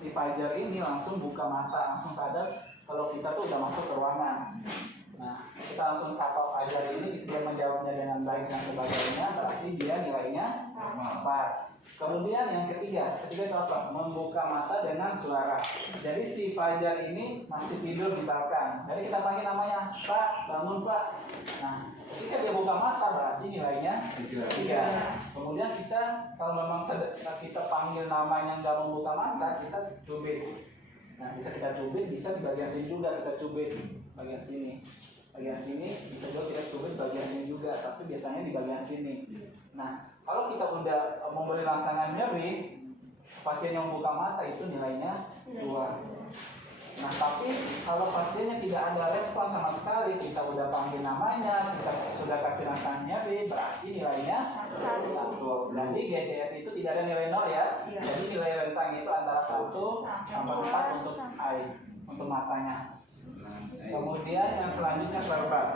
si Fajar ini langsung buka mata, langsung sadar kalau kita tuh udah masuk ke ruangan. Nah, kita langsung sapa Fajar ini, dia menjawabnya dengan baik dan sebagainya, berarti dia nilainya 4. Kemudian yang ketiga itu apa? Membuka mata dengan suara. Jadi si Fajar ini masih tidur misalkan. Jadi kita panggil namanya, Pak, bangun Pak. Nah, ketika dia buka mata berarti nilainya 3. Kemudian kita kalau memang kita panggil namanya nggak membuka mata, kita cubit. Nah, bisa kita cubit, bisa di bagian sini juga kita cubit, bagian sini. Bagian sini bisa juga kita cubit bagian ini juga, tapi biasanya di bagian sini. Nah, kalau kita udah memberi rangsangan nyeri, pasien yang membuka mata itu nilainya 2. Nah, tapi kalau pasiennya tidak ada respon sama sekali, kita udah panggil namanya, kita sudah kasih rangsangan nyeri, berarti nilainya 1. Dan di GCS itu tidak ada nilai 0 ya. Jadi nilai rentang itu antara 1 sampai 4 untuk eye, untuk matanya. Kemudian yang selanjutnya verbal.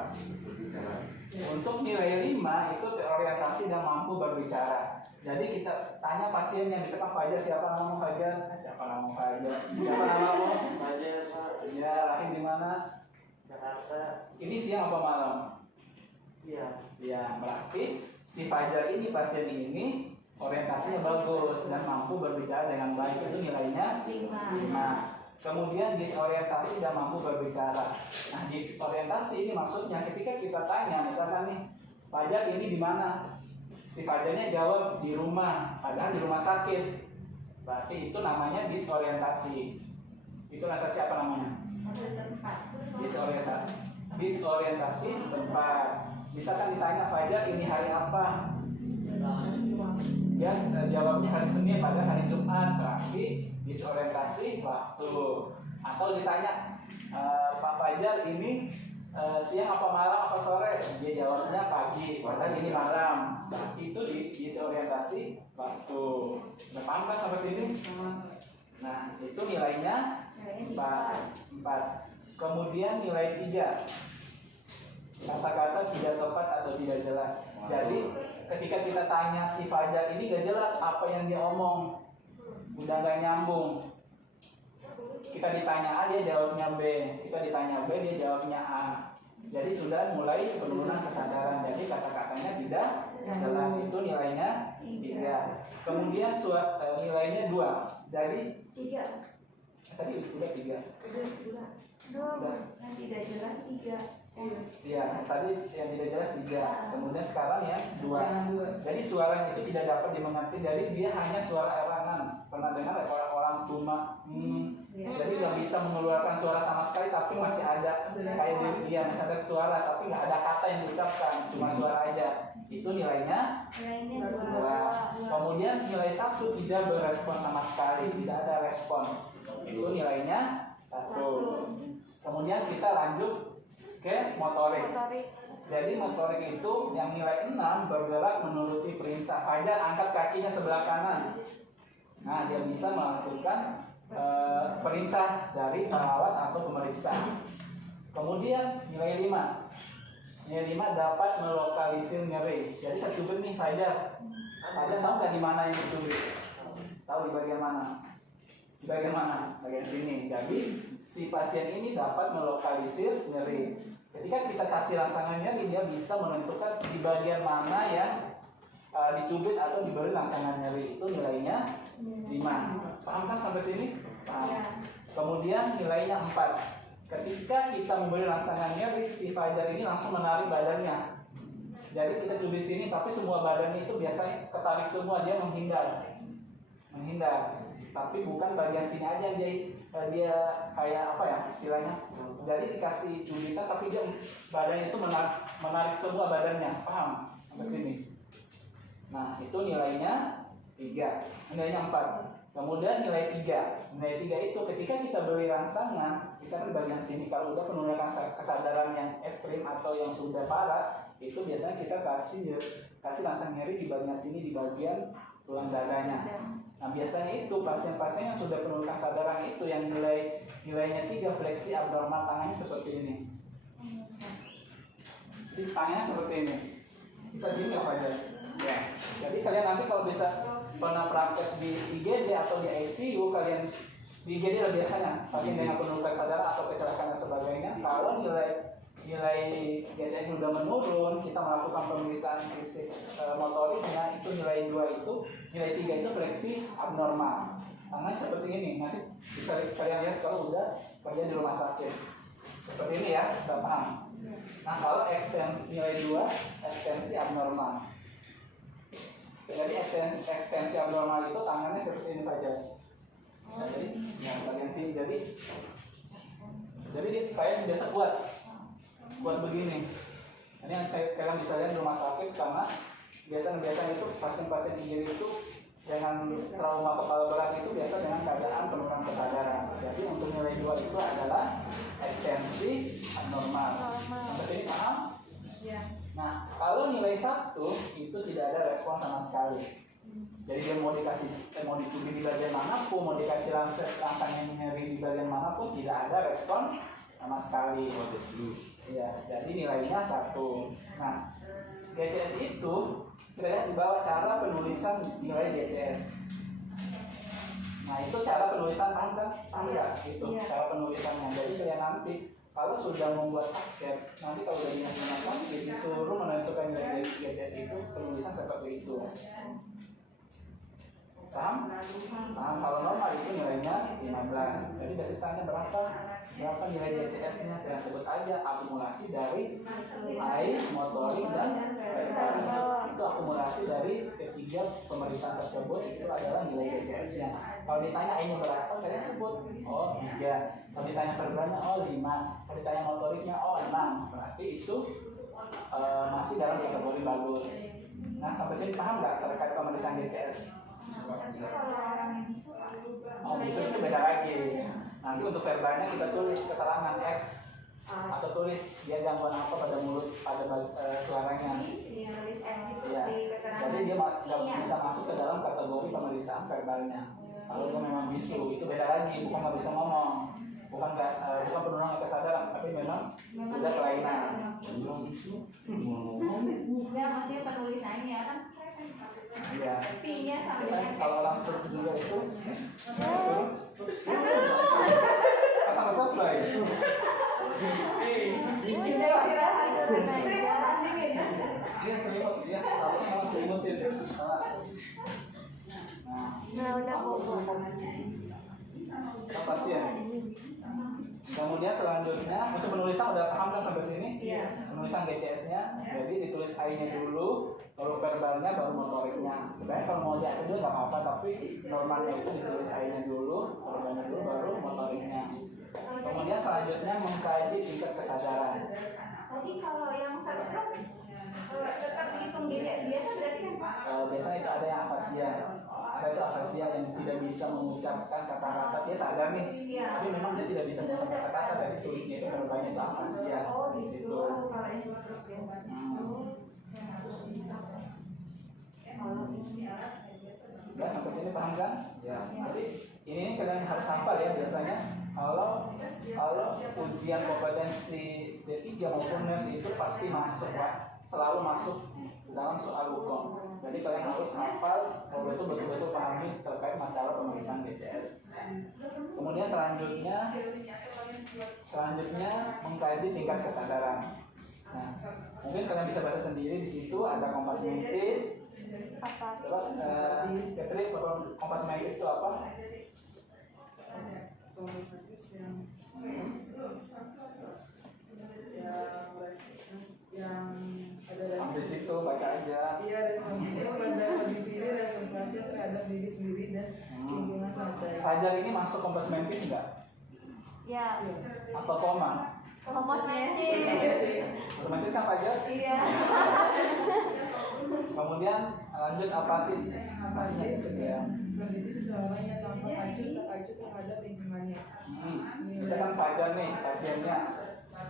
Untuk nilai 5 itu orientasi dan mampu berbicara. Jadi kita tanya pasiennya, misalkan Fajar, siapa namamu Fajar? Siapa namamu Fajar? Siapa namamu? Fajar. Ya, lahir di mana? Jakarta. Ini siang apa malam? Siang. Berarti si Fajar ini, pasien ini orientasinya bagus dan mampu berbicara dengan baik, itu nilainya 5. Kemudian disorientasi dan mampu berbicara. Nah, disorientasi ini maksudnya ketika kita tanya, misalkan nih, Fajar ini di mana? Si Fajarnya jawab di rumah, padahal di rumah sakit. Berarti itu namanya disorientasi. Disorientasi apa namanya? Disorientasi tempat. Misalkan ditanya, Fajar ini hari apa? Dia jawabnya hari Senin padahal hari Jumat, berarti disorientasi waktu. Atau ditanya, Pak Fajar ini siang apa malam apa sore? Dia jawabnya pagi, padahal ini malam, berarti itu disorientasi waktu. Udah paham kan sampai sini? Nah, itu nilainya 4. Kemudian nilai 3, kata-kata tidak tepat atau tidak jelas. Jadi ketika kita tanya si Fajar ini gak jelas apa yang dia omong, udah gak nyambung. Kita ditanya A, dia jawabnya B. Kita ditanya B, dia jawabnya A. Jadi sudah mulai penurunan kesadaran. Jadi kata-katanya tidak jelas. Itu nilainya 3. Kemudian nilainya 2. Jadi 3. Tadi udah 3. Yang tidak jelas 3. Ya, tadi yang tidak jelas 3. Kemudian sekarang yang 2. Jadi suara itu tidak dapat dimengerti. Jadi dia hanya suara erangan. Pernah dengar orang cuma jadi nggak bisa mengeluarkan suara sama sekali, tapi masih ada kayak dia misalnya suara, tapi nggak ada kata yang diucapkan, cuma suara aja. Itu nilainya 2. Kemudian nilai 1 tidak berespon sama sekali, tidak ada respon. Itu nilainya 1. Kemudian kita lanjut ke motorik. Jadi motorik itu yang nilai 6 bergerak menuruti perintah. Fajar angkat kakinya sebelah kanan. Nah, dia bisa melakukan perintah dari perawat atau pemeriksa. Kemudian nilai 5. Nilai 5 dapat melokalisir nyeri. Jadi saya cubit nih Fajar. Fajar tahu nggak di mana yang dicubit? Tahu di bagian mana? Di bagian mana? Bagian sini. Jadi si pasien ini dapat melokalisir nyeri. Ketika kita kasih rangsangan nyeri, dia bisa menentukan di bagian mana yang dicubit atau diberi rangsangan nyeri. Itu nilainya 5. Paham kan sampai sini? Paham. Kemudian nilainya 4. Ketika kita memberi rangsangan nyeri, si Fajar ini langsung menarik badannya. Jadi kita cubit sini, tapi semua badannya itu biasanya ketarik semua, dia menghindar. Tapi bukan bagian sini aja, dia kayak apa ya istilahnya? Jadi dikasih cubitan, tapi dia badannya itu menarik semua badannya. Paham? Sampai sini. Nah, itu nilainya 3, nilainya 4. Kemudian nilai 3. Nilai 3 itu ketika kita beri rangsangan, kita kan bagian sini, kalau udah penurunan kesadaran yang ekstrim atau yang sudah parah, itu biasanya kita kasih rangsangan nyeri di bagian sini, di bagian tulang dadanya. Nah, biasanya itu pasien-pasien yang sudah penurunan kesadaran itu yang nilainya 3, fleksi abnormal tangannya seperti ini. Si tangannya seperti ini. Bisa gini apa aja? Ya. Jadi kalian nanti kalau bisa pernah praktek di IGD atau di ICU, kalian di IGD lah biasanya pasien dengan penurunan kesadaran atau kecelakaan dan sebagainya. Kalau nilai GCS sudah menurun, kita melakukan pemeriksaan fisik motoriknya, itu nilai 2 itu, nilai 3 itu fleksi abnormal. Karena seperti ini, nanti bisa kalian lihat kalau udah kerja di rumah sakit. Seperti ini ya, sudah paham. Nah kalau nilai 2, ekstensi abnormal. Jadi ekstensi abnormal itu tangannya seperti ini saja. Nah, jadi yang bagian sini, jadi kayak biasa buat begini. Ini yang kalian bisa lihat di rumah sakit, karena biasanya itu pasien-pasien IGD itu dengan trauma kepala berat itu biasa dengan keadaan penurunan kesadaran. Jadi untuk nilai 2 itu adalah ekstensi abnormal. Sampai sini paham? Ya. Nah, kalau nilai 1 itu tidak ada respon sama sekali. Jadi dia mau dicubit di bagian manapun, mau dikasih langsang yang nyeri di bagian manapun, tidak ada respon sama sekali. Ya, jadi nilainya 1. Nah, GCS itu kita lihat di bawah cara penulisan nilai GCS. Nah, itu cara penulisan tangga itu cara penulisannya. Jadi kalian nanti kalau sudah membuat asket, nanti kalau sudah digunakan disuruh menentukan nilai GCS itu penulisan seperti itu. Paham? Paham? Kalau normal itu nilainya 15. Jadi dari tanya berapa nilai GCS-nya, kita sebut aja akumulasi dari AI, motorik, dan verbal. Itu akumulasi dari ketiga pemeriksaan tersebut, itu adalah nilai GCS-nya. Kalau ditanya AI-nya berapa, kalian sebut, oh 3. Kalau ditanya verbalnya, oh 5. Kalau ditanya motoriknya, oh 6. Berarti itu masih dalam kategori bagus. Nah, sampai sini paham nggak terkait pemeriksaan GCS? Oh, bisu itu beda lagi. Nanti untuk verbalnya kita tulis keterangan X atau tulis dia gangguan apa pada mulut, pada suaranya. Ya. Jadi dia nggak bisa masuk ke dalam kategori pemeriksaan verbalnya. Kalau dia memang bisu itu beda lagi, bukan nggak bisa ngomong, bukan penurunan kesadaran, tapi memang udah kelainan. Ya, maksudnya penulisannya kan. Iya. P-nya sama dengan Kalau orang seperti juga itu, sama selesai. Dia selimut, dia harusnya malah selimutin. Nah, udah bobo. Pasien. Kemudian selanjutnya untuk penulisan udah paham kan sampai sini? Iya. Penulisan GCS-nya, jadi ditulis AI-nya dulu, baru verbalnya, baru motoriknya. Sebenarnya kalau mau diatur juga nggak apa-apa, tapi normalnya itu ditulis AI-nya dulu, verbalnya dulu, baru motoriknya. Kemudian selanjutnya mengkaji tingkat kesadaran. Tadi kalau yang satu kan tetap dihitung GCS biasa berarti kan Pak? Biasanya itu ada yang afasia. Ada itu afasia yang tidak bisa mengucapkan kata-kata. Dia sadar nih, tapi memang dia tidak bisa mengucapkan kata-kata. Dari tulisnya itu verbalnya itu afasia. Oh gitu. Gitu. Kalau yang stroke ya. Ya, sampai sini paham kan? Ya. Jadi ini kalian harus hafal ya biasanya. Kalau ujian kompetensi D3 maupun NES itu pasti masuk Pak, selalu masuk dalam soal hukum. Jadi kalian harus hafal, kalau itu betul-betul pahami terkait masalah pemeriksaan GCS. Kemudian selanjutnya mengkaji tingkat kesadaran. Nah, mungkin kalian bisa baca sendiri di situ ada kompas mentis. Coba, Catherine, kompas mentis itu apa? Yang ada Di situ baca aja. Iya, itu pada kondisi ini respon pasien terhadap diri sendiri dan lingkungan sekitar. Fajar ini masuk kompas mentis enggak? Ya. Atau koma? Kompas mentis. Mentis kan Fajar? Iya. Kemudian lanjut apatis. Apatis ya. Kondisi seseorang yang tanpa terpacu terhadap lingkungannya. Misalkan Fajar nih pasiennya,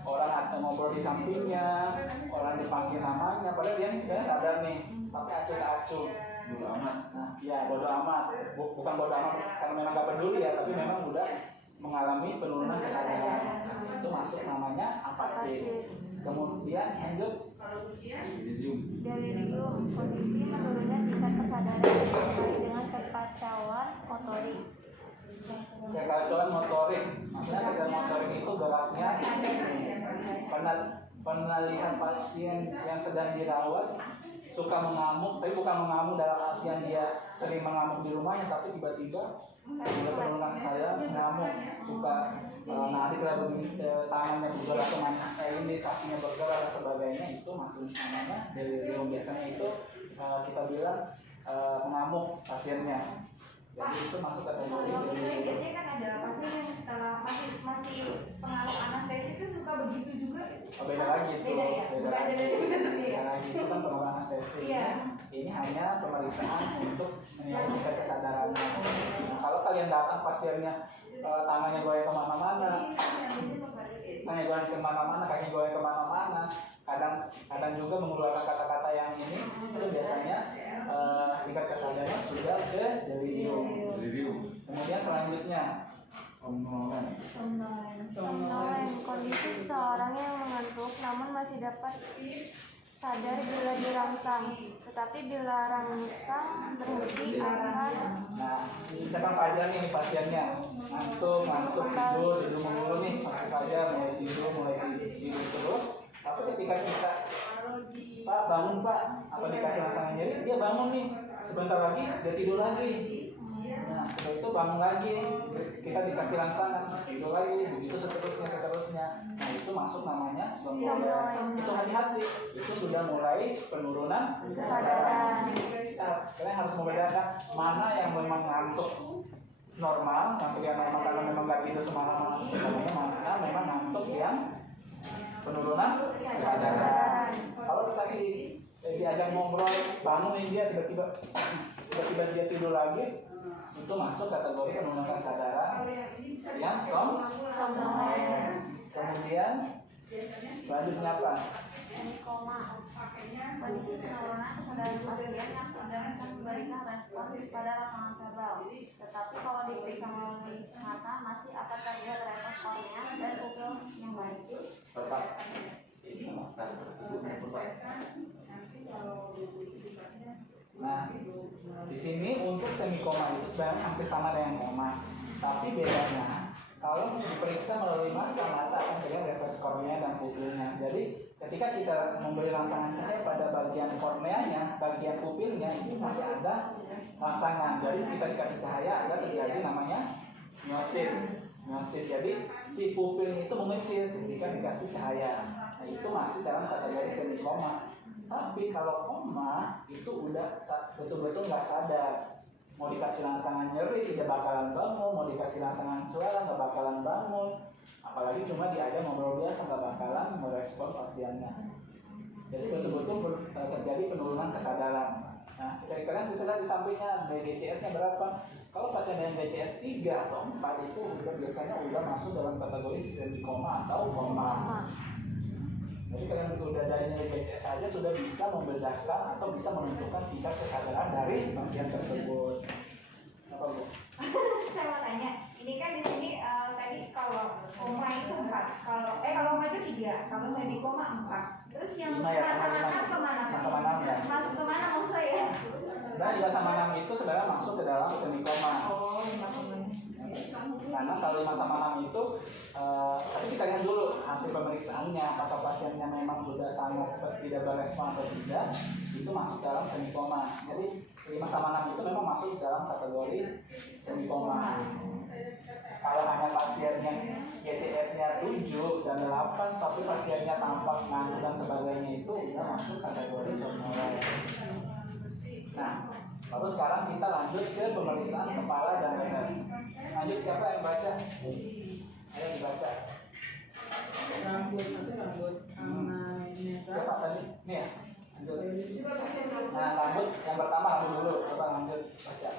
orang ada ngobrol di sampingnya, orang dipanggil namanya, padahal dia nih sebenarnya sadar nih, tapi acuh-acuh. Bodo amat. Nah, ya bodo amat. Bukan bodo amat karena memang gak peduli ya, tapi memang udah mengalami penurunan kesadaran. Itu masuk namanya apatis. Kemudian lanjut delirium posisi menurunnya tingkat kesadaran sesuai dengan kekacauan motorik. kekacauan geraknya pernah lihat pasien yang sedang dirawat suka mengamuk, tapi bukan mengamuk dalam artian dia sering mengamuk di rumahnya, tapi tiba-tiba ada penurunan saya mengamuk, suka nanti kalau begini tangannya bergerak kemana ini, kakinya bergerak dan sebagainya, itu maksud namanya delirium. Biasanya itu kita bilang mengamuk pasiennya. Jadi itu masuk kategori delirium. Biasanya kan ada pasien yang setelah masih pengaruh anestesi itu suka begitu juga. Oh, beda lagi itu. Beda ya. Bukan ada dari Beda lagi itu kan pengaruh anestesi. Iya. Ini hanya pemeriksaan untuk meningkatkan kesadarannya. Nah, kalau kalian datang pasiennya tangannya goyang kemana-mana, tangannya goyang kemana-mana, kaki goyang kemana-mana, kadang juga mengeluarkan kata-kata yang ini, itu biasanya tingkat kesadaran sudah ke delirium. Kemudian selanjutnya somnolen. Somnolen, kondisi seseorang yang mengantuk namun masih dapat sadar bila dirangsang, tetapi bila rangsang berhenti akan Nah, misalkan Fajar nih pasiennya ngantuk tidur mulu nih, masuk Fajar mulai tidur terus. Tapi ketika kita Pak bangun Pak, apa dikasih rasa nyeri, dia bangun nih, sebentar lagi dia tidur lagi. Nah, setelah itu bangun lagi, kita dikasih rangsangan, tidur lagi, begitu seterusnya. Nah, itu masuk namanya somnolen. Itu hati-hati, itu sudah mulai penurunan kesadaran. Kalian harus membedakan mana yang memang ngantuk normal, ngantuk yang normal karena memang nggak tidur semalaman, mana memang ngantuk yang penurunan kesadaran. Kalau dikasih diajak ngobrol, bangun nih dia tiba-tiba dia tidur lagi, itu masuk kategori penurunan kesadaran yang somnolen. Kemudian selanjutnya apa? koma. Kondisi penurunan kesadaran pasien yang sedang memberikan respon pada rangsangan cerebral, tetapi kalau diperiksa melalui mata masih akan terlihat refleks kornea dan pupil yang baik. Nah, di sini untuk semi koma itu sebenarnya hampir sama dengan koma, tapi bedanya kalau diperiksa melalui mata akan terlihat refleks kornea dan pupilnya. Jadi ketika kita memberi rangsangan cahaya pada bagian korneanya, bagian pupilnya itu masih ada rangsangan. Jadi kita dikasih cahaya ada terjadi namanya miosis. Jadi si pupil itu mengecil ketika dikasih cahaya. Nah, itu masih dalam kategori semi koma. Tapi kalau koma itu udah betul-betul nggak sadar. Mau dikasih rangsangan nyeri tidak bakalan bangun, mau dikasih rangsangan suara nggak bakalan bangun, apalagi cuma diajak ngobrol biasa nggak bakalan merespon pasiennya. Jadi betul-betul terjadi penurunan kesadaran. Nah, kalian bisa lihat di sampingnya DCS-nya berapa. Kalau pasien yang DCS 3 atau 4 itu biasanya udah masuk dalam kategori semi koma atau koma. Jadi kalian udah dari nilai BCS saja sudah bisa membedakan atau bisa menentukan tingkat kesadaran dari pasien tersebut. Apa Bu? Saya mau tanya, ini kan di sini tadi kalau koma itu 4, kalau koma itu 3, kalau semi koma 4. Terus yang masa manam kemana? Masa manam ya? Masuk kemana maksud saya? Sebenarnya masa manam itu sebenarnya masuk ke dalam semi koma. Oh, masa manam. Karena kalau di masa manam itu, tapi kita lihat dulu hasil pemeriksaannya, apakah pasiennya memang sudah sangat tidak berespon atau tidak, itu masuk dalam semi koma. Jadi di masa manam itu memang masuk dalam kategori semi koma. Kalau hanya pasien yang GCS-nya 7 dan 8, tapi pasiennya tampak ngantuk dan sebagainya, itu sudah masuk kategori somnolen. Nah, lalu sekarang kita lanjut ke pemeriksaan kepala dan leher. Lanjut, siapa yang baca? Ayo dibaca. Rambut Siapa tadi? Nih ya, lanjut. Nah, rambut yang pertama rambut dulu. Coba lanjut baca.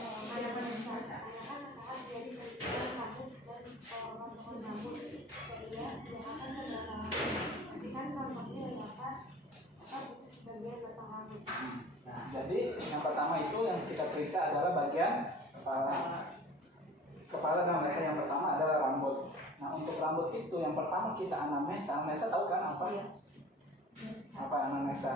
Nah, jadi yang pertama itu yang kita periksa adalah bagian kepala dan leher. Yang pertama adalah rambut. Nah, untuk rambut itu yang pertama kita anamnesa. Anamnesa tahu kan apa? Iya. Apa anamnesa?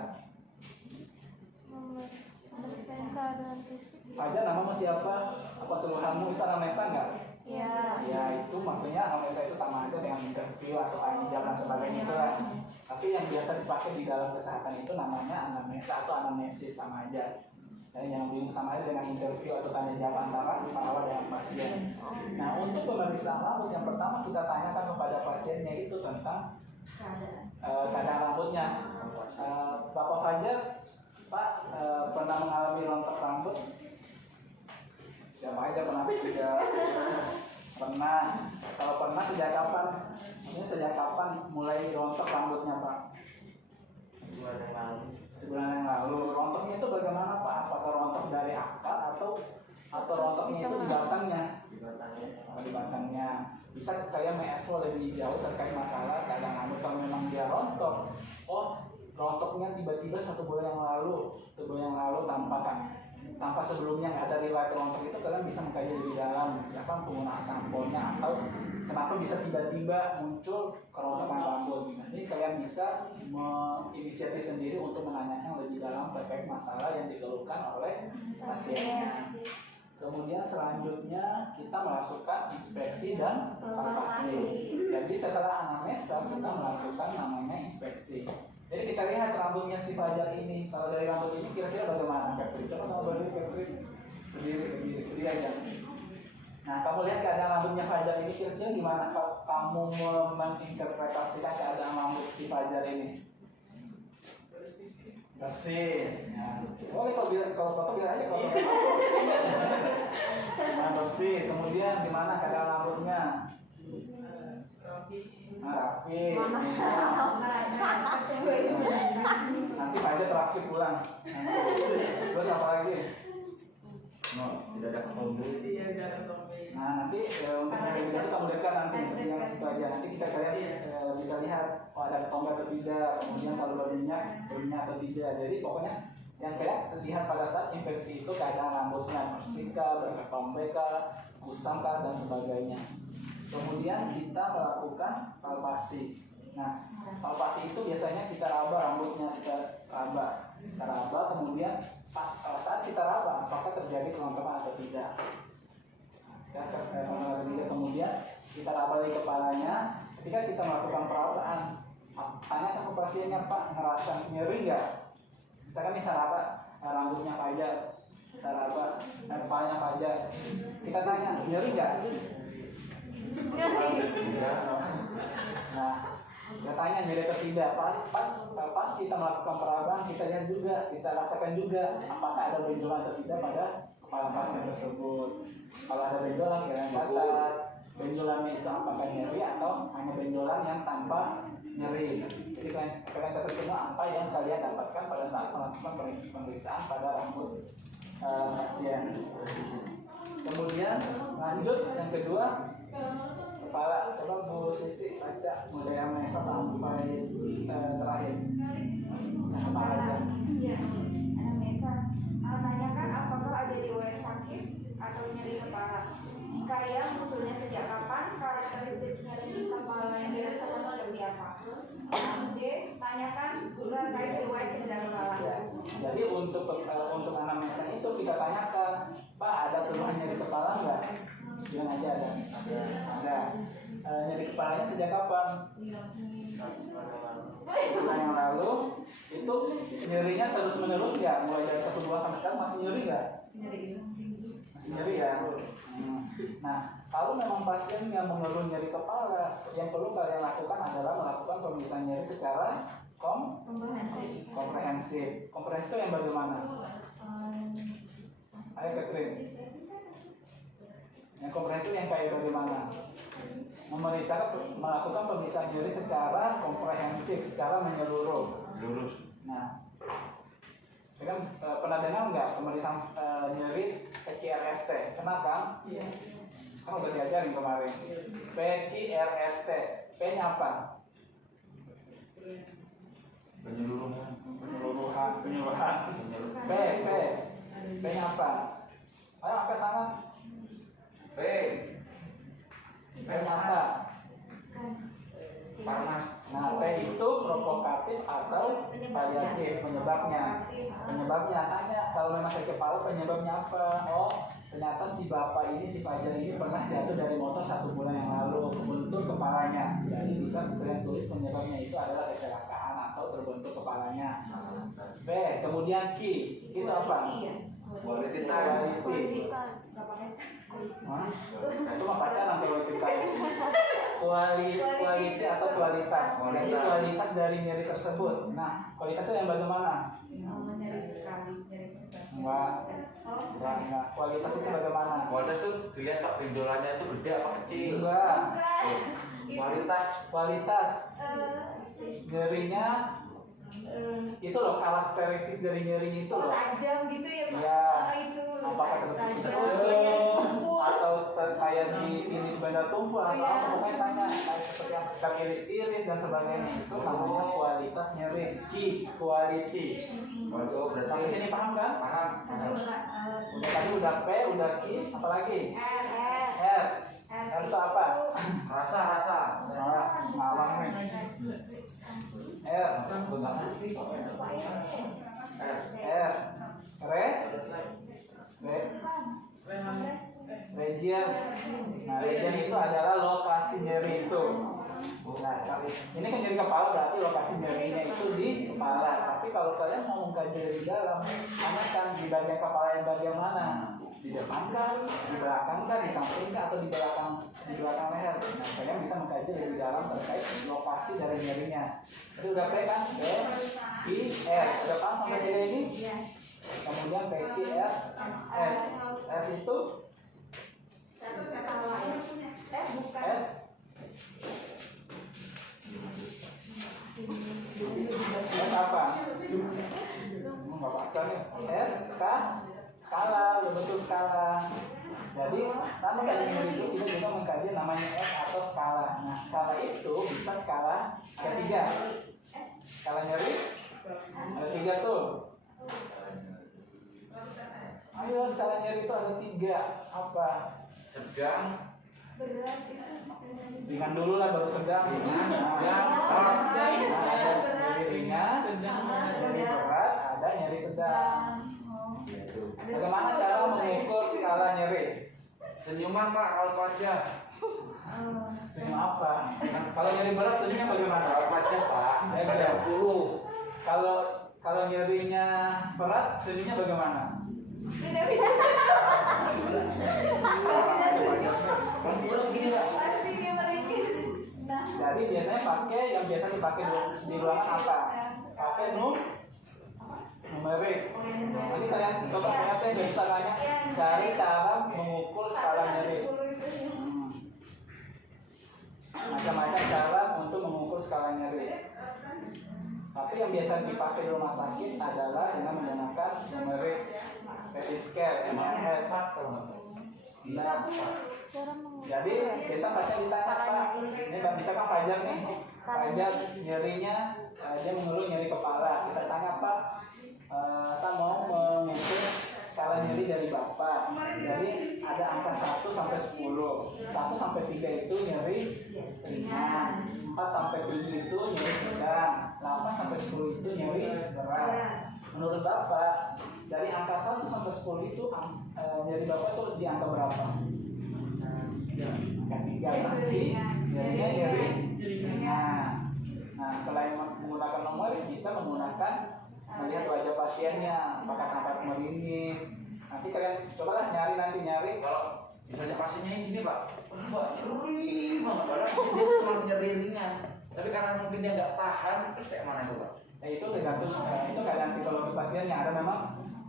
Keadaan fisik. Fajar, namamu siapa? Apa keluhanmu? Itu anamnesa nggak? Ya. Ya, itu maksudnya sebenarnya anamnesa itu sama aja dengan interview atau tanya jawab dan sebagainya itu lah. Tapi yang biasa dipakai di dalam kesehatan itu namanya anamnesa atau anamnesis, sama aja. Dan yang bingung sama aja dengan interview atau tanya jawab antara perawat dengan pasien. Nah, untuk pemeriksaan rambut yang pertama kita tanyakan kepada pasiennya itu tentang keadaan rambutnya. Bapak Fajar, Pak, pernah mengalami rontok rambut? Siapa aja pernah? Tidak pernah. Kalau pernah sejak kapan? Ini sejak kapan mulai rontok rambutnya, Pak? Sebulan yang lalu. Rontoknya itu bagaimana, Pak? Apakah rontok dari akar atau rontoknya itu di batangnya? Di batangnya. Bisa kayak mengeksplor lebih jauh terkait masalah keadaan rambut. Kalau memang dia rontok, rontoknya tiba-tiba 1 bulan yang lalu tanpa sebelumnya nggak ada riwayat rontok, itu kalian bisa mengkaji lebih dalam, misalkan penggunaan samponya atau kenapa bisa tiba-tiba muncul kerontokan rambut. Jadi kalian bisa menginisiatif sendiri untuk menanyakan lebih dalam terkait masalah yang dikeluhkan oleh pasiennya. Kemudian selanjutnya kita melakukan inspeksi dan palpasi. Jadi setelah anamnesa kita melakukan namanya inspeksi. Jadi kita lihat rambutnya si Fajar ini. Kalau dari rambut ini kira-kira bagaimana? Coba kamu berdiri aja. Nah, kamu lihat keadaan rambutnya Fajar ini kira-kira gimana? Kamu menginterpretasikan keadaan rambut si Fajar ini? Bersih. Ya. Boleh kalau foto bilang aja kalau nah, bersih. Kemudian gimana keadaan rambutnya? Rapi. Nanti Fajar terakhir pulang. Terus apa lagi? Tidak ada ketombe. Nah, nanti untuk yang lebih lanjut kamu lihat nanti yang situ aja. Nanti kita bisa lihat ada ketombe atau tidak, kemudian kalau berminyak atau tidak. Jadi pokoknya yang kayak lihat pada saat infeksi itu keadaan rambutnya bersihkah, berketombekah, kusangkah dan sebagainya. Kemudian kita melakukan palpasi. Nah, palpasi itu biasanya kita raba rambutnya, kita raba, kemudian saat kita raba apakah terjadi kelonggapan atau tidak. Kemudian kita raba di kepalanya. Ketika kita melakukan perawatan, tanyakan ke pasiennya, Pak, ngerasa nyeri nggak? Misalkan nih saya raba rambutnya Fajar, saya raba kepalanya Fajar, kita tanya nyeri nggak? Nah, kita tanya nyeri atau tidak. Pas kita melakukan perawakan, kita lihat juga, kita rasakan juga apakah ada benjolan atau tidak pada kepala pasien tersebut. Kalau ada benjolan kira catat, benjolannya itu apakah nyeri atau hanya benjolan yang tanpa nyeri. Jadi kalian catat semua apa yang kalian dapatkan pada saat melakukan pemeriksaan pada rambut pasien. Kemudian lanjut yang kedua, kepala. Coba Bu Siti baca mulai anamnesa sampai terakhir. Yang kepala aja. Iya, anamnesa. Tanyakan apakah ada riwayat sakit atau nyeri kepala. Jika iya, munculnya sejak kapan? Karakteristik nyeri kepala yang dirasakan seperti apa? D. Tanyakan terkait riwayat cedera kepala. Ya. Jadi untuk anamnesa itu kita tanyakan, Pak, ada keluhan nyeri kepala nggak? Bilang aja ada. Nyeri kepalanya sejak kapan? Bulan yang lalu. Itu nyerinya terus menerus ya, mulai dari 1 bulan sampai sekarang masih nyeri nggak? Masih nyeri ya. Nah, kalau memang pasien yang mengeluh nyeri kepala, yang perlu kalian lakukan adalah melakukan pemeriksaan nyeri secara komprehensif. Komprehensif itu yang bagaimana? Ayo Catherine. Yang komprehensif yang kayak bagaimana? Melakukan pemeriksaan nyeri secara komprehensif, secara menyeluruh. Lurus. Nah, kan pernah dengar nggak pemeriksaan nyeri PQRST? Kenal kan? Iya. Kan udah diajarin kemarin. PQRST, P-nya apa? Penyuluhan. P-nya apa? Ayo angkat tangan. P-nya apa? Parmas. Nah, P itu provokatif atau paliatif, penyebabnya. Tanya kalau memang sakit kepala penyebabnya apa? Oh, ternyata si bapak ini, si Fajar ini pernah jatuh dari motor 1 bulan yang lalu. kepalanya. Jadi bisa kalian tulis penyebabnya itu adalah kecelakaan atau terbentuk kepalanya. B. Kemudian Q. Itu apa? Quality time. Quality. Nggak pakai. Hah? Itu mah pacaran quality time. Quality atau kualitas. Jadi kualitas dari nyeri tersebut. Nah, kualitas itu yang bagaimana? Nyeri sekali, nyeri sekali. Enggak. Oh, Enggak. Kualitas itu bagaimana? Kualitas tuh dilihat Pak benjolannya itu gede apa kecil. Enggak. Kualitas Kualitas nyerinya itu loh, karakteristik dari nyerinya itu oh, loh. tajam gitu ya Pak? Iya. Itu Apakah tajam, tertusuk nyeri tumpul. atau kayak di ini sebenarnya tumpul atau apa, pokoknya tanya kayak seperti yang kita iris-iris dan sebagainya, itu namanya kualitas nyeri. Quality. Oh, Sampai berarti sini paham kan? paham. Udah tadi udah P, udah Q, apalagi? R. R itu apa? Rasa. Nah, malam nih. R. Gue nggak ngerti kok. R. Region. Nah, region itu adalah lokasi nyeri itu. Nah, ini kan nyeri kepala, berarti lokasi nyerinya itu di kepala. Tapi kalau kalian mau mengkaji dari dalam, tanyakan di bagian kepala yang bagian mana? Di depan kah, di belakang kah, di samping kah, atau di belakang leher. Nah, kalian bisa mengkaji dari dalam terkait lokasi dari nyerinya. Itu udah P kan? P, Q, R. Udah paham sampai tiga ini? Kemudian P, Q, R, S. S itu S. S apa? Nggak apa nih. S, K, skala, betul skala. Jadi sama kayak nyeri itu kita juga mengkaji namanya S atau skala. Nah, skala itu bisa skala ketiga. Skala nyeri ada 3 tuh. Ayo, skala nyeri itu ada 3. Apa? Sedang. Ringan dulu lah, baru sedang. Ada nyeri ringan, nyeri berat, ada nyeri sedang. Bagaimana cara mengukur skala nyeri? Senyuman Pak, raut wajah. Senyum apa? Kalau nyeri berat senyumnya bagaimana? Raut wajah Pak. Ada 10. Kalau nyerinya berat senyumnya bagaimana? Tidak bisa. Pasti dia meringis. Nah, Jadi biasanya pakai yang biasa dipakai di ruangan apa? Pakai numerik. Nanti kalian coba lihat ya, bisa tanya cari cara mengukur skala nyeri. Macam-macam cara untuk mengukur skala nyeri. Tapi yang biasa dipakai di rumah sakit adalah dengan menggunakan numerik, PV scale, MMS. Nah, jadi biasa pasien ditanya Pak, ini bisa kan Fajar nih, Fajar nyerinya dia mengeluh nyeri kepala. Kita tanya Pak, saya mau mengukur skala nyeri dari Bapak. Jadi ada angka 1 sampai 10. 1 sampai 3 itu nyeri ringan, 4 sampai 7 itu nyeri sedang, 8 sampai 10 itu nyeri berat. Menurut Bapak, dari angka 1 sampai 10 itu nyeri Bapak itu di angka berapa? Angka 3 berarti nyerinya nyeri ringan. Nah, selain menggunakan nomor, bisa menggunakan melihat wajah pasiennya, apakah tampak meringis. Nanti kalian cobalah nyari. Kalau misalnya pasiennya ini gini Pak, Pak nyeri banget, padahal dia cuma nyeri ringan. Tapi karena mungkin dia nggak tahan, terus kayak mana itu Pak? Itu tergantung itu keadaan psikologi pasiennya. Ada memang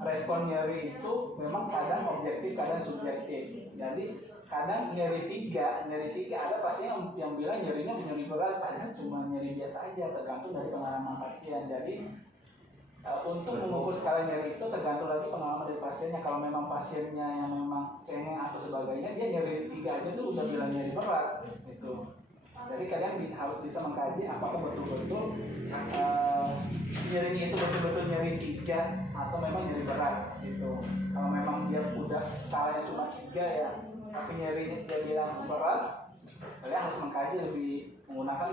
respon nyeri itu memang kadang objektif, kadang subjektif. Jadi kadang nyeri tiga ada pasien yang bilang nyerinya nyeri berat, padahal cuma nyeri biasa aja, tergantung dari pengalaman pasien. Jadi untuk mengukur skala nyeri itu tergantung lagi pengalaman dari pasiennya. Kalau memang pasiennya yang memang cengeng atau sebagainya, dia nyeri 3 aja tuh udah bilang nyeri berat gitu. Jadi kalian harus bisa mengkaji apakah betul-betul nyerinya itu betul-betul nyeri 3 atau memang nyeri berat gitu. Kalau memang dia udah skalanya cuma 3 ya, tapi nyerinya dia bilang berat, kalian harus mengkaji lebih menggunakan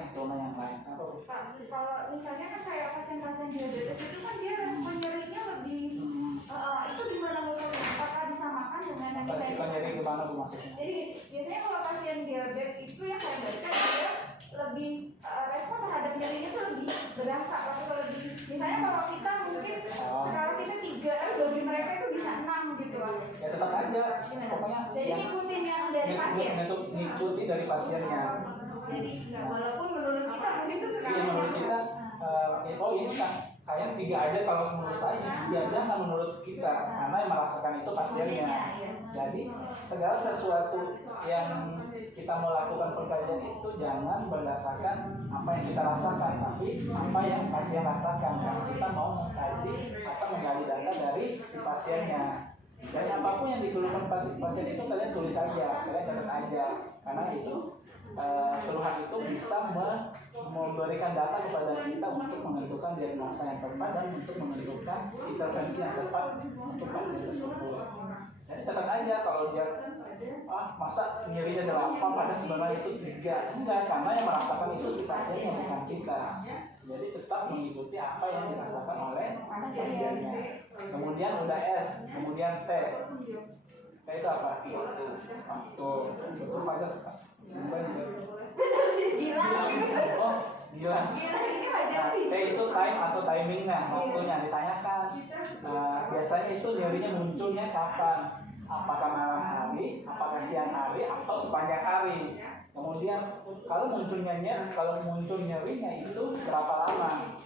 instrumen yang lain. Pak, kalau misalnya kan kayak pasien-pasien diabetes itu kan dia respon nyerinya lebih itu gimana menurutnya? Apakah disamakan dengan yang Tadi misalnya? kan nyeri gimana Bu maksudnya? Jadi biasanya kalau pasien diabetes itu yang kayak Misalnya kalau kita mungkin sekarang kita 3, bagi mereka itu bisa 6 gitu. Ya tetap aja, pokoknya Jadi yang ngikutin yang dari pasien. ngikuti dari pasiennya. Jadi walaupun menurut kita mungkin itu Iya, sekarang menurut kita oh ini kan kayaknya 3 aja, kalau menurut saya 3 aja kan menurut kita, karena yang merasakan itu pasiennya. Jadi segala sesuatu yang kita mau lakukan pengkajian itu jangan berdasarkan apa yang kita rasakan, tapi apa yang pasien rasakan. Karena kita mau mengkaji atau menggali data dari si pasiennya. Dan apapun yang dikeluhkan pasien itu kalian tulis aja, kalian catat aja, karena itu keluhan itu bisa memberikan data kepada kita untuk menentukan diagnosa yang tepat dan untuk menentukan intervensi yang tepat untuk pasien tersebut. Jadi catat aja kalau dia masa nyerinya 8 padahal sebenarnya itu 3. Enggak, karena yang merasakan itu si pasiennya bukan kita. Jadi tetap mengikuti apa yang dirasakan oleh pasiennya. Kemudian udah S, kemudian T. T itu apa? Waktu. Betul aja sekarang. gila. Oh, gila. Gila ini aja. Nah, T itu time atau timingnya, waktunya ditanyakan. Biasanya itu nyerinya munculnya kapan? Apakah malam hari, apakah siang hari, atau sepanjang hari? Kemudian kalau muncul nyerinya itu berapa lama?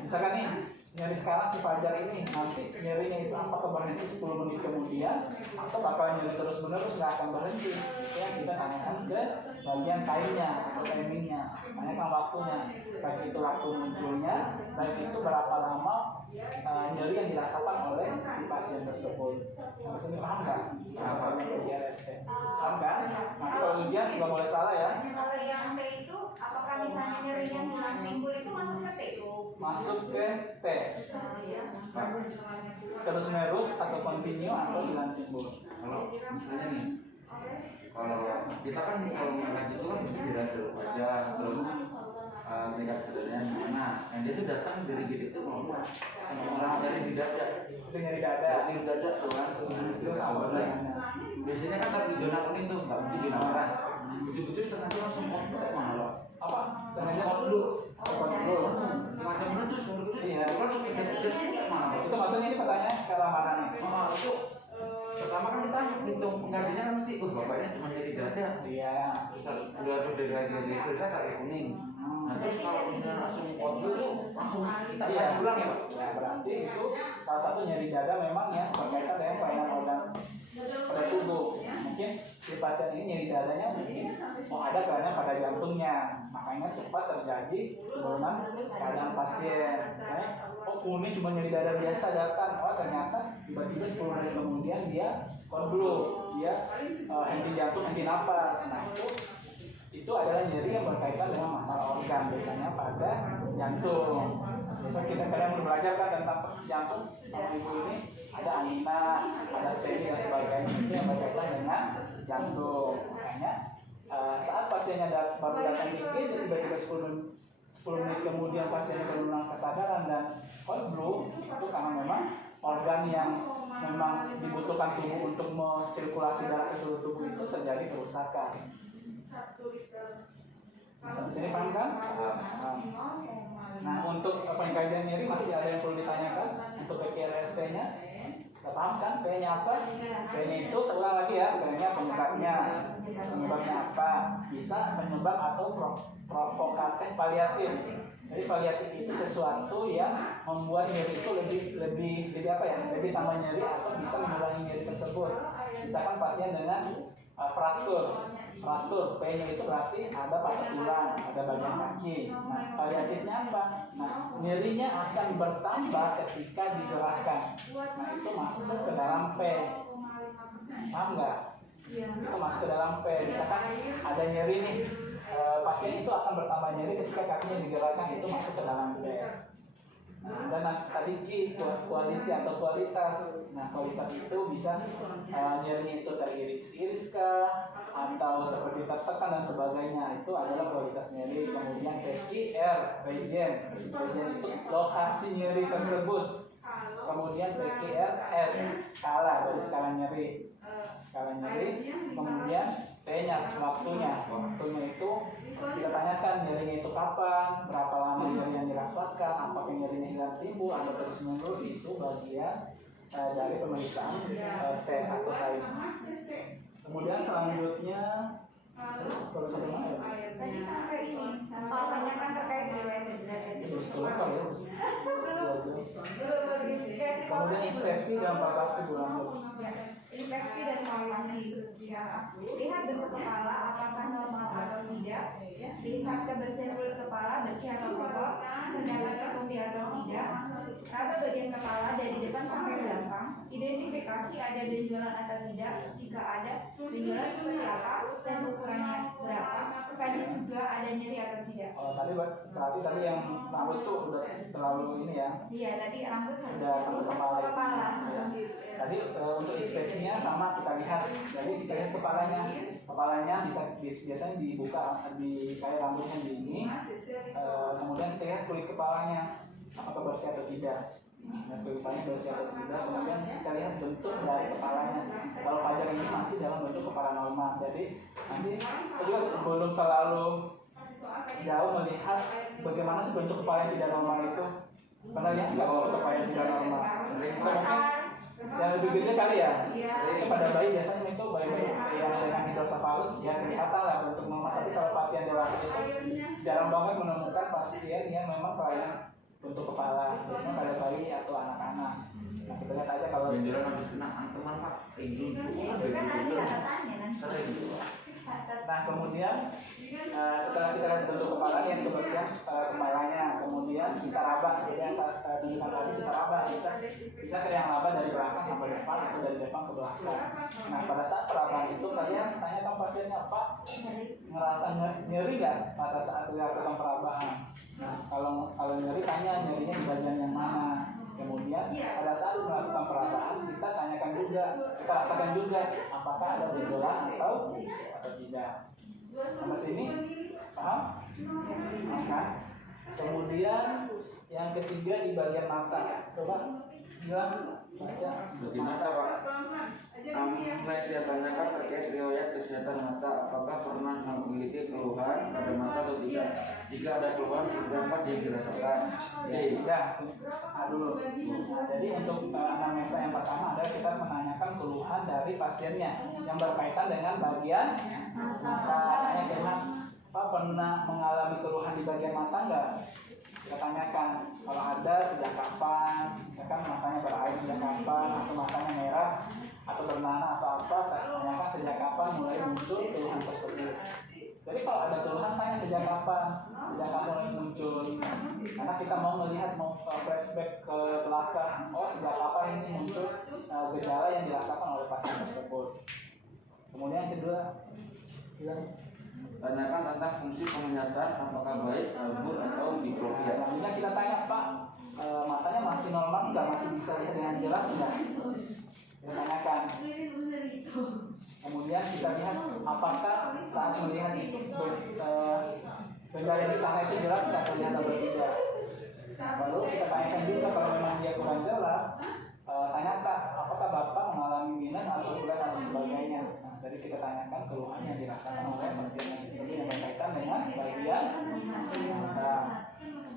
Misalkan nih, nyeri sekarang si Fajar ini, nanti nyerinya itu apakah berhenti 10 menit kemudian atau bakal nyeri terus menerus nggak akan berhenti? Ya kita tanyakan ke bagian time-nya atau timingnya, tanyakan waktunya, baik itu waktu munculnya, baik itu berapa lama nyeri yang dirasakan oleh si pasien tersebut. Nah, sini paham nggak? Paham kan? Nanti kalau ujian nggak boleh salah ya. Kalau yang T itu apakah misalnya nyerinya hilang timbul itu masuk ke T? Masuk ke T. Terus menerus atau continue atau hilang timbul. Kalau misalnya nih, kalau kita kan kalau mengaji itu kan mesti diraja aja, terus tingkat sebenarnya gimana? Yang dia tuh datang dari diri itu mau orang dari di dada, Itu nyeri dada. dari dada tuh kan. Terus apa lagi? Biasanya kan kalau di zona kuning tuh nggak mungkin zona merah. Bucu-bucu setengah jam langsung mau mana loh? Apa? Sengaja Mau dulu, apa dulu? setengah jam dulu terus baru gitu. Iya. Langsung ke mana loh? Itu maksudnya ini pertanyaan keamanan nih. Itu pertama kan kita hitung pengkajiannya kan mesti, bapak ini cuma jadi dada. Iya. Terus udah dari selesai kartu kuning. Nah terus kalau misalnya langsung kodul tuh langsung kita Iya. kaji ulang ya pak? Ya berarti itu salah satu nyeri dada memang ya berkaitan dengan kelainan organ pada tubuh. Mungkin si pasien ini nyeri dadanya mungkin ada kelainan pada jantungnya, makanya cepat terjadi penurunan keadaan pasien. Oh kuning cuma nyeri dada biasa datang, oh ternyata tiba-tiba 10 menit kemudian dia konflu, dia henti jantung, henti napas. Nah itu adalah nyeri yang berkaitan dengan masalah organ, biasanya pada jantung. Biasanya kita kadang belajar kan tentang jantung sama ibu ini, ada angina, ada steni dan sebagainya, itu yang berkaitan dengan jantung. Makanya saat pasiennya baru datang dikit, tiba-tiba 10 menit kemudian pasiennya penurunan kesadaran dan konflu, itu karena memang organ yang memang dibutuhkan tubuh untuk mensirkulasi darah ke seluruh tubuh itu terjadi kerusakan. Sampai sini paham kan? Nah untuk pengkajian nyeri masih ada yang perlu ditanyakan untuk PKRST-nya. Kita paham kan? P-nya apa? P-nya itu seulang lagi ya. P-nya penyebabnya. Penyebabnya apa? Bisa penyebab atau provokatif paliatif. Jadi paliatif itu sesuatu yang membuat nyeri itu lebih apa ya? Lebih tambah nyeri atau bisa mengurangi nyeri tersebut. Misalkan pasien dengan fraktur, P-nya itu berarti ada patah tulang, ada bagian kaki. Nah, paliatifnya apa? Nah, nyerinya akan bertambah ketika digerakkan. Nah, itu masuk ke dalam P. Paham nggak? Itu masuk ke dalam P. Misalkan ada nyeri nih, pasien itu akan bertambah nyeri ketika kakinya digerakkan, itu masuk ke dalam P. Nah, dan tadi Q, quality atau kualitas. Nah, kualitas itu bisa nyerinya itu teriris-iris kah, atau seperti tertekan dan sebagainya. Itu adalah kualitas nyeri. Kemudian PQR, region itu lokasi nyeri tersebut. Kemudian PQRS, skala dari skala nyeri. Kemudian T-nya, waktunya itu kita tanyakan nyerinya itu kapan, berapa lama nyeri yang dirasakan, apakah nyerinya hilang timbul atau terus menerus, itu bagian dari pemeriksaan T atau TAI. Kemudian selanjutnya Tadi sampai ini, tanyakan terkait riwayat kemudian inspeksi dan palpasi bulan. infeksi dan palpasi. Lihat bentuk kepala apakah normal atau tidak. Lihat kebersihan kulit kepala, bersih atau kotor, terdapat ketumpi atau tidak. Raba bagian kepala dari depan sampai belakang. Identifikasi ada benjolan atau tidak. Jika ada, benjolan seperti apa dan ukurannya berapa. Kaji juga ada nyeri atau tidak. Tadi berarti tadi yang rambut tuh udah terlalu ini ya. Iya, tadi rambut harus Udah sampai kepala. kepala. Ya. Tadi untuk inspeksinya sama kita lihat. Jadi kita lihat kepalanya biasanya dibuka di kayak rambutnya di ini. Kemudian kita lihat kulit kepalanya apakah bersih atau tidak. Nah, kulit kepalanya bersih atau tidak. Kemudian kita lihat bentuk dari kepalanya. Kalau Fajar ini masih dalam bentuk kepala normal. Jadi nanti juga belum terlalu jauh melihat bagaimana sih bentuk kepala yang tidak normal itu. Pernah lihat nggak bentuk kepala yang tidak normal? Yang lebih gede kali ya. Itu pada bayi biasanya itu bayi-bayi yang dengan hidrosefalus ya kelihatan lah bentuk normal. Tapi kalau pasien dewasa itu jarang banget menemukan pasien yang memang kelainan bentuk kepala. Biasanya pada bayi atau anak-anak. Nah kita lihat aja kalau benjolan habis kena anteman Pak, itu Itu kan nanti catatannya nanti. sering. nah kemudian setelah kita lihat bentuk kepala yang kebersihan kepalanya, kemudian kita raba seperti yang saya tunjukkan tadi, kita raba bisa ke yang raba dari belakang sampai depan atau dari depan ke belakang. Nah pada saat perabaan itu kalian tanyakan pasiennya, Pak ngerasa nyeri nggak pada saat dilakukan perabaan? Nah kalau nyeri tanya nyerinya di bagian yang mana. Kemudian pada saat melakukan perabaan kita tanyakan juga, kita rasakan juga apakah ada benjolan atau tidak. Sampai sini paham? Kan? Kemudian yang ketiga di bagian mata, coba bilang baca. Bagaimana Pak? Mulai saya tanyakan terkait riwayat kesehatan mata, apakah pernah memiliki keluhan pada mata atau tidak? Jika ada keluhan, berapa yang dirasakan? Ya, dulu. Jadi untuk anamnesa yang pertama adalah kita menanyakan keluhan dari pasiennya yang berkaitan dengan bagian mata. Tanya dengan Pak pernah mengalami keluhan di bagian mata enggak? Kita tanyakan kalau ada sejak kapan, misalkan matanya berair sejak kapan, atau matanya merah atau bernanah atau apa, tanyakan sejak kapan mulai muncul keluhan tersebut. Jadi kalau ada keluhan tanya sejak kapan mulai muncul, karena kita mau melihat, mau flashback ke belakang, oh sejak kapan ini muncul gejala yang dirasakan oleh pasien tersebut. Kemudian yang kedua, Tanyakan tentang fungsi penglihatan, apakah baik, kabur atau diplopia. selanjutnya kita tanya, Pak matanya masih normal nggak, masih bisa lihat dengan jelas nggak? Kita tanyakan. Kemudian kita lihat apakah saat melihat itu benda yang di sana itu jelas nggak terlihat atau tidak. Lalu kita tanyakan juga kalau memang dia kurang jelas, tanyakan apakah Bapak mengalami minus atau plus atau sebagainya. Nah, jadi kita tanyakan keluhan yang dirasakan oleh pasien tersebut yang berkaitan dengan bagian mata.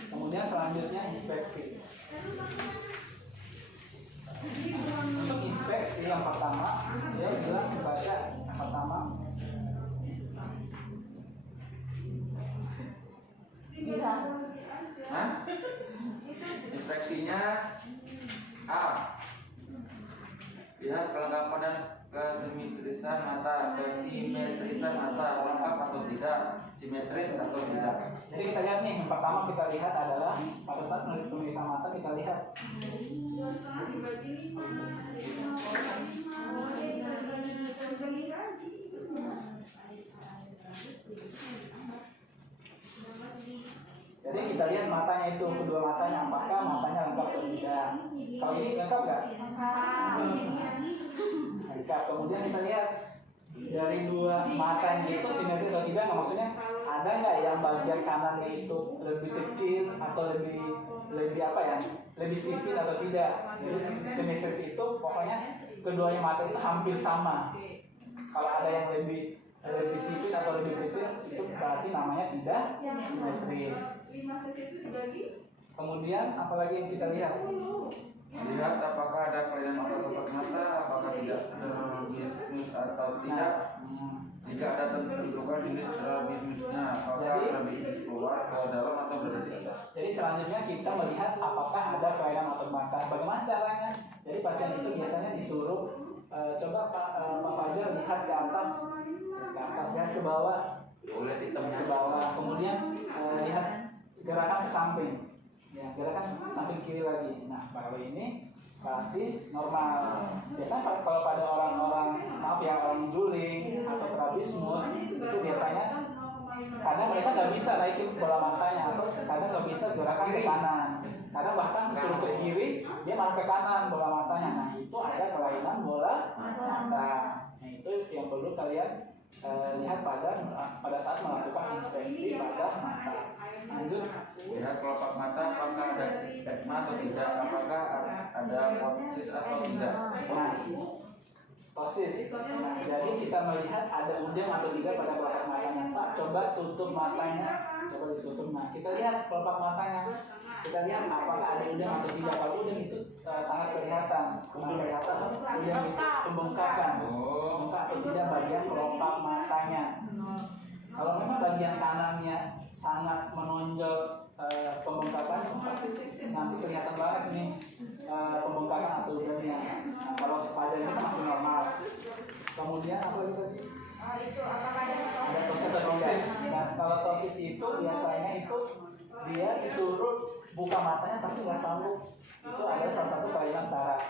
Kemudian selanjutnya inspeksi. Untuk inspeksi yang pertama, dia bilang baca yang pertama. Hah? Inspeksinya A. Lihat kelengkapan dan kesimetrisan mata, lengkap atau tidak, simetris atau tidak. Jadi kita lihat nih, yang pertama kita lihat adalah pada saat melihat pemeriksaan mata kita lihat. Jadi kita lihat matanya itu, kedua matanya, apakah matanya lengkap atau tidak. Kalau ini lengkap nggak? Lengkap. Kemudian kita lihat dari dua matanya itu simetris atau tidak. Nah, maksudnya ada nggak yang bagian kanannya itu lebih kecil atau lebih apa ya? Lebih sipit atau tidak. Jadi simetris itu pokoknya keduanya mata itu hampir sama. Kalau ada yang lebih lebih sipit atau lebih kecil itu berarti namanya tidak simetris. 5 cc itu dibagi Kemudian apalagi yang kita lihat? Lihat apakah ada kelainan otot otot mata, apakah tidak strabismus atau tidak. Jika ada tentukan jenis strabismusnya, apakah strabismus keluar ke dalam atau berada di atas. Jadi selanjutnya kita melihat apakah ada kelainan otot mata. Bagaimana caranya? Jadi pasien itu biasanya disuruh coba Pak Fajar lihat ke atas, lihat ke bawah, Boleh hitamnya ke bawah. Kemudian lihat gerakan ke samping, ya gerakan samping kiri lagi. Nah kalau ini berarti normal. Biasanya kalau pada orang-orang maaf ya orang juling atau strabismus itu biasanya kadang mereka nggak bisa naikin bola matanya atau kadang nggak bisa gerakan ke kanan. Kadang bahkan suruh ke kiri dia malah ke kanan bola matanya. Nah itu ada kelainan bola mata. Nah itu yang perlu kalian lihat pada saat melakukan inspeksi pada mata. Lanjut. lihat kelopak mata, apakah ada ekma atau tidak, apakah ada ptosis atau tidak. Nah, ptosis. Nah, jadi kita melihat ada udang atau tidak pada kelopak matanya. Pak, coba tutup matanya. Coba ditutup. Nah, kita lihat kelopak matanya. Kita lihat apakah ada udang atau tidak. Kalau udang itu sangat kelihatan. Kelihatan udang itu pembengkakan. Bengkak atau tidak bagian kelopak matanya. Kalau memang bagian kanannya sangat menonjol pembengkakan, pasti nanti kelihatan banget nih pembengkakan atau udangnya. Nah, kalau pada ini masih normal. Kemudian apa lagi tadi? Itu apakah ada Ada tosis atau tidak? Nah, kalau tosis itu biasanya itu dia disuruh buka matanya tapi nggak sanggup. Itu ada salah satu kelainan saraf.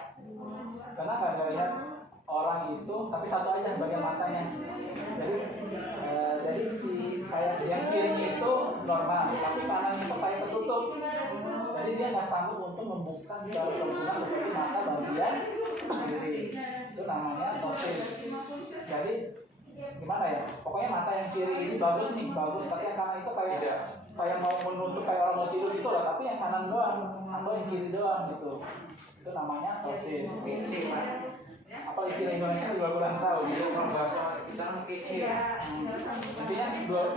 Karena kalau lihat orang itu tapi satu aja bagian matanya. Jadi si kayak yang kiri itu normal, tapi kanan itu kayak tertutup. Jadi dia nggak sanggup untuk membuka secara sempurna seperti mata bagian kiri. Itu namanya tosis. Jadi gimana ya? Pokoknya mata yang kiri ini bagus nih, bagus. Tapi yang kanan itu kayak mau menutup kayak orang mau tidur gitu loh. Tapi yang kanan doang atau yang kiri doang gitu. Itu namanya tosis. Apa istilah Indonesia juga kurang tahu. Jadi kalau bahasa kita kan kece. Intinya dua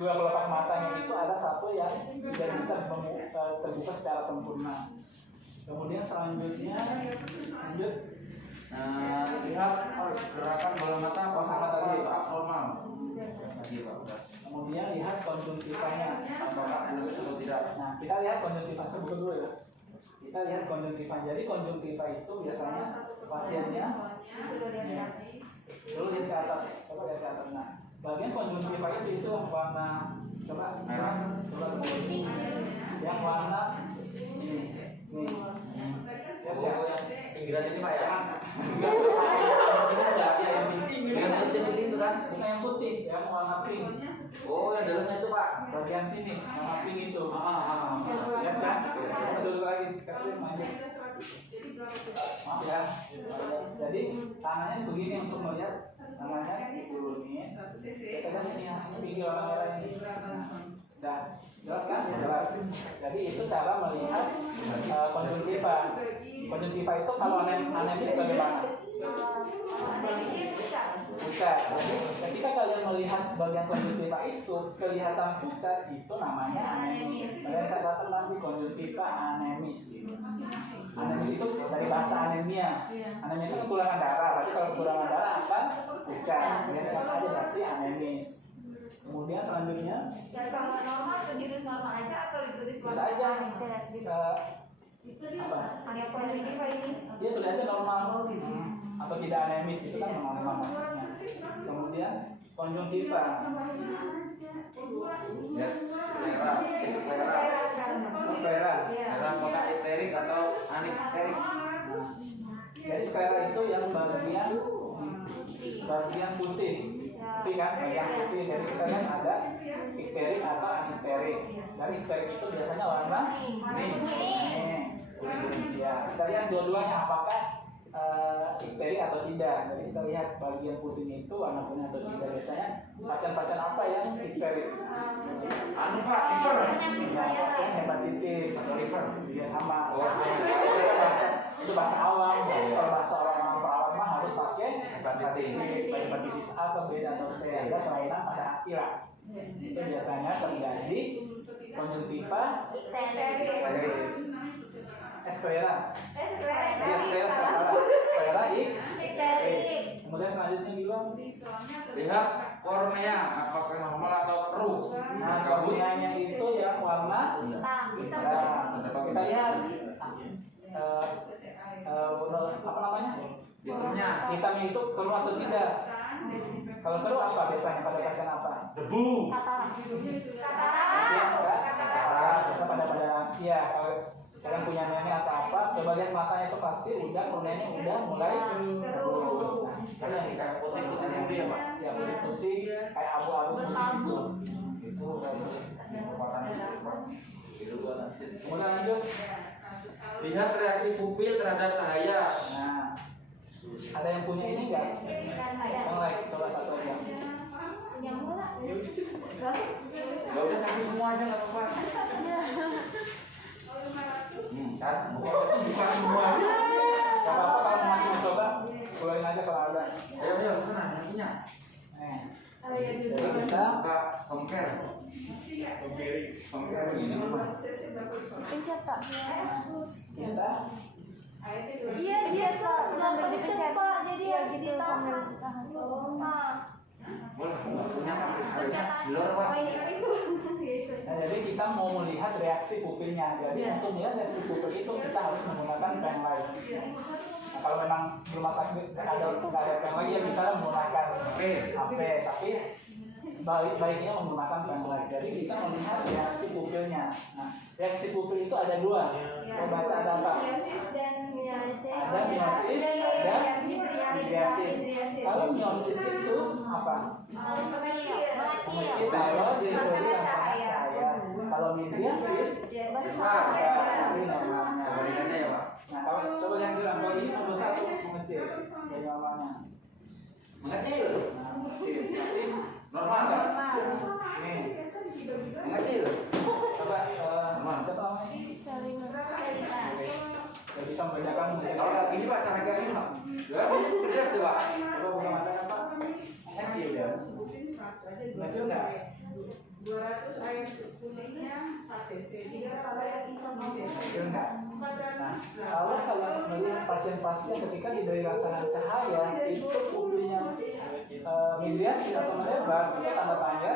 kelopak matanya itu ada satu yang tidak bisa terbuka secara sempurna. Kemudian selanjutnya lanjut. Lihat gerakan bola mata apa sama tadi itu abnormal. Lagi Pak, udah. Kemudian lihat konjungtivanya. Apakah endosis atau tidak? Nah, kita lihat konjungtiva. Saya buka dulu ya. Kita lihat konjungtiva. Jadi konjungtiva itu biasanya pasiennya dulu lihat ke atas. Coba lihat ke atas. Nah, bagian konjungtiva itu warna coba Merah. yang warna ini. Oh, yang pinggiran ini Pak ya? Ini enggak, ya yang Yang putih itu kan? bukan yang putih, yang warna pink. Oh, yang dalamnya itu Pak. Bagian sini, warna pink itu. Ah. Lihat kan? Kita dulu lagi, kasih maju. Maaf ya. Jadi tangannya begini untuk melihat tangannya diturunin. Kita lihat ini yang pinggir warna merah ini. Nah, jelas kan? Jelas. Jadi itu cara melihat konjungtiva. Konjungtiva itu kalau anemis bagaimana? Pucat. Jadi ketika kalian melihat bagian konjungtiva itu kelihatan pucat, itu namanya anemis. Kalian katakan nanti konjungtiva anemis. Anemis itu dari bahasa anemia. Anemia itu kekurangan darah. Berarti kalau kekurangan darah akan pucat. Kalian katakan aja berarti anemis. Kemudian selanjutnya yang sama normal tulis normal aja atau ditulis bisa aja apa? Yang konjungtiva ini. Dia tulis aja normal atau tidak anemis itu kan normal maksudnya. Kemudian konjungtiva. Ya, sklera. Sklera. Sklera apakah ekterik atau anikterik? Jadi sklera itu yang bagian putih. Putih kan, bagian putih. Jadi kita kan ada ikterik atau anikterik. Dari ikterik itu biasanya warna ini. Ya, kita lihat dua-duanya apakah ikterik atau tidak. Jadi kita lihat bagian putihnya itu warna kuning atau tidak. Biasanya pasien-pasien apa yang ikterik? Anu Pak, liver. Ya, pasien hepatitis Atau liver. dia sama. Oh, Itu bahasa awam. Kalau bahasa orang-orang perawat mah harus pakai hepatitis, baik hepatitis A atau B atau C, ada kelainan pada akira. Itu biasanya terjadi konjungtiva esclera. Dia esclera kemudian selanjutnya bilang Lihat kornea apakah normal atau keruh. nah korneanya itu yang warna hitam. kita lihat apa namanya Hitamnya hitamnya itu keruh atau tidak. Kalau keruh apa biasanya pada pasien apa? debu. Katarak. Biasa pada lansia. Kalau kalian punya nenek atau apa, coba lihat matanya itu pasti udah korneanya udah mulai keruh. Karena kayak putih-putih gitu ya Pak. Ya putih kayak abu-abu gitu. Itu kekuatan Kemudian lanjut. Lihat reaksi pupil terhadap cahaya. Nah, ada yang punya ini nggak? Yang lain coba satu aja. Yang mula. Gak udah kasih semua aja nggak apa-apa. Kan buka semua. Gak apa-apa kalau masih mau coba, keluarin aja kalau ada. Ayo mana yang punya? Jadi kita Buka compare. Compare begini. Pencet Pak. kita Iya Pak, sambil dipencet Pak. Jadi ya gitu sambil ditahan. Boleh, punya Pak. Adanya di luar Pak. Nah, jadi kita mau melihat reaksi pupilnya. Jadi untuk melihat reaksi pupil itu kita harus menggunakan pen light. Nah, kalau memang di rumah sakit nggak ada pen light, ya bisa menggunakan HP. Tapi baiknya menggunakan pen light. Jadi kita melihat reaksi pupilnya. Nah, reaksi pupil itu ada dua. Kita baca ada apa? Ada miosis, ada midriasis. Kalau miosis itu apa? Mengecil, kalau diberi rasa cahaya. Kalau midriasis, Besar. dari normalnya. Kebalikannya ya Pak. Nah, coba yang bilang kalau ini nomor satu mengecil dari normalnya. Mengecil. Nah, mengecil. Tapi Normal nggak? Nih, Mengecil. coba apa namanya? Gak bisa membedakan mungkin. Kalau kayak gini Pak, cara kayak gini Pak. Ya, bener tuh Pak. Coba buka matanya Pak. Mengecil ya. Mengecil nggak? 200 air kuningnya 4 cc. 300 Mengecil nggak? Nah, kalau melihat pasien-pasien ketika diberi rangsangan cahaya itu pupilnya midriasis atau melebar, itu tanda tanya.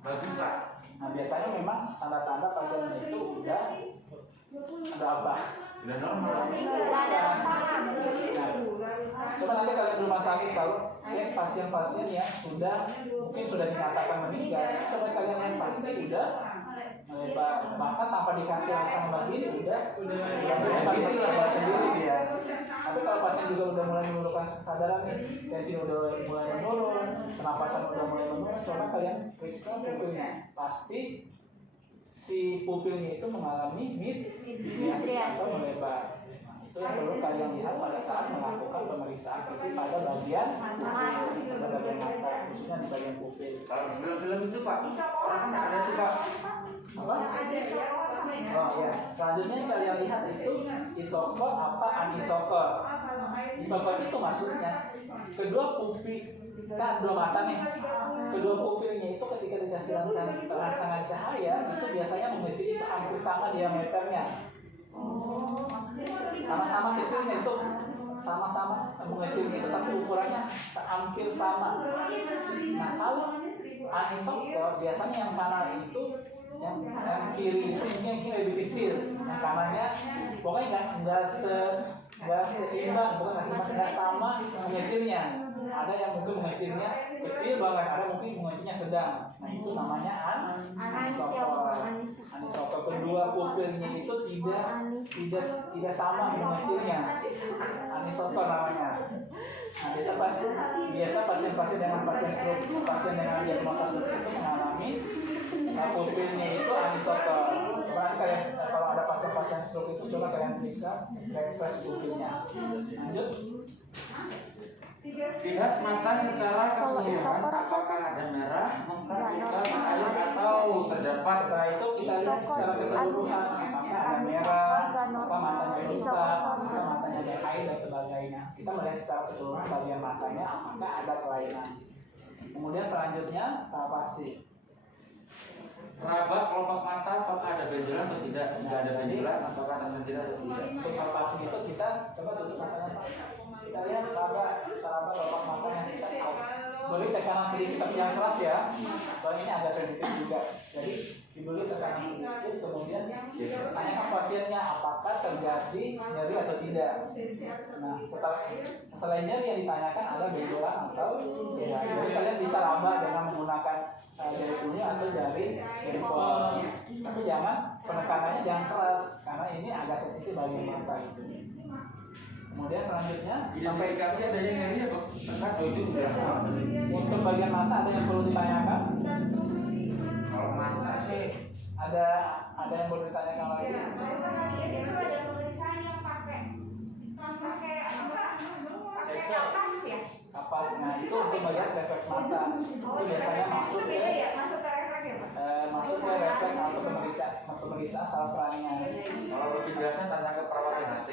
Bagus Pak. Nah, biasanya memang tanda-tanda pasien itu udah ada apa? Udah normal. Coba nanti kalian di rumah sakit kalau cek pasien-pasien yang mungkin sudah dinyatakan meninggal, coba kalian lihat pasti udah melebar, bahkan tanpa dikasih rangsangan begini udah melebar sendiri dia. Tapi kalau pasien juga udah mulai menurunkan kesadaran nih, tensi udah mulai menurun, pernapasan udah mulai menurun, coba kalian periksa pupilnya, pasti si pupilnya itu mengalami midriasis atau melebar. Itu yang perlu kalian lihat pada saat melakukan pemeriksaan fisik pada bagian pupil, pada bagian mata, khususnya di bagian pupil. Kalau film-film itu Pak, orang kan ada tuh Pak. Apa? Oh ya. Selanjutnya yang kalian lihat itu isokor apa anisokor. Isokor itu maksudnya kedua pupil, kan dua mata nih. Kedua pupilnya itu ketika dikasih rangsangan cahaya itu biasanya mengecil itu hampir sama diameternya. Sama-sama kecilnya itu sama-sama mengecil itu tapi ukurannya hampir sama. Nah kalau anisokor biasanya yang kanan itu yang kiri itu mungkin lebih kecil, yang kanannya pokoknya nggak seimbang, bukan nggak sama mengecilnya. Ada yang mungkin mengecilnya kecil banget, ada mungkin mengecilnya sedang. Nah itu namanya anisokor. Anisokor kedua pupilnya itu tidak sama mengecilnya. Anisokor namanya. Nah biasa pasien-pasien dengan pasien dengan diagnosa stroke itu mengalami pupilnya itu anisokor. Coba kalian kalau ada pasien-pasien stroke itu coba kalian periksa refresh pupilnya. Lanjut. Lihat mata secara keseluruhan apakah ada merah, memperhatikan air atau terdapat. Nah itu kita lihat secara keseluruhan apakah ada merah, apakah matanya rusak, apakah matanya ada air dan sebagainya. Kita melihat secara keseluruhan bagian matanya apakah ada kelainan. Kemudian selanjutnya palpasi. Meraba kelopak mata apakah ada benjolan atau tidak? Jika ada benjolan apakah ada tidak atau tidak? Untuk palpasi itu kita coba tutup matanya Pak. Kita lihat seraba kelopak matanya kita beri tekanan sedikit tapi jangan keras ya. Soalnya ini agak sensitif juga. Jadi diberi tekanan sedikit, kemudian tanyakan pasiennya apakah terjadi nyeri atau tidak. Nah, setelah nyeri yang ditanyakan ada benjolan atau tidak. Jadi kalian bisa raba dengan menggunakan jari kuning atau jari jempol. Tapi jangan penekanannya jangan keras karena ini agak sensitif bagian mata itu. Kemudian selanjutnya Identifikasi adanya nyeri apa? Kan itu sudah. untuk bagian mata ada yang perlu ditanyakan? Kalau mata sih Ada yang perlu ditanyakan lagi? Saya pernah lihat itu ada tulisan yang pakai kapas ya. Kapas. Nah itu untuk melihat refleks mata. Itu biasanya masuk itu ke beda ya, masuk ke refleks ya Pak? masuk ke refleks atau pemeriksaan saraf kranial. kalau lebih jelasnya tanya ke perawat THT.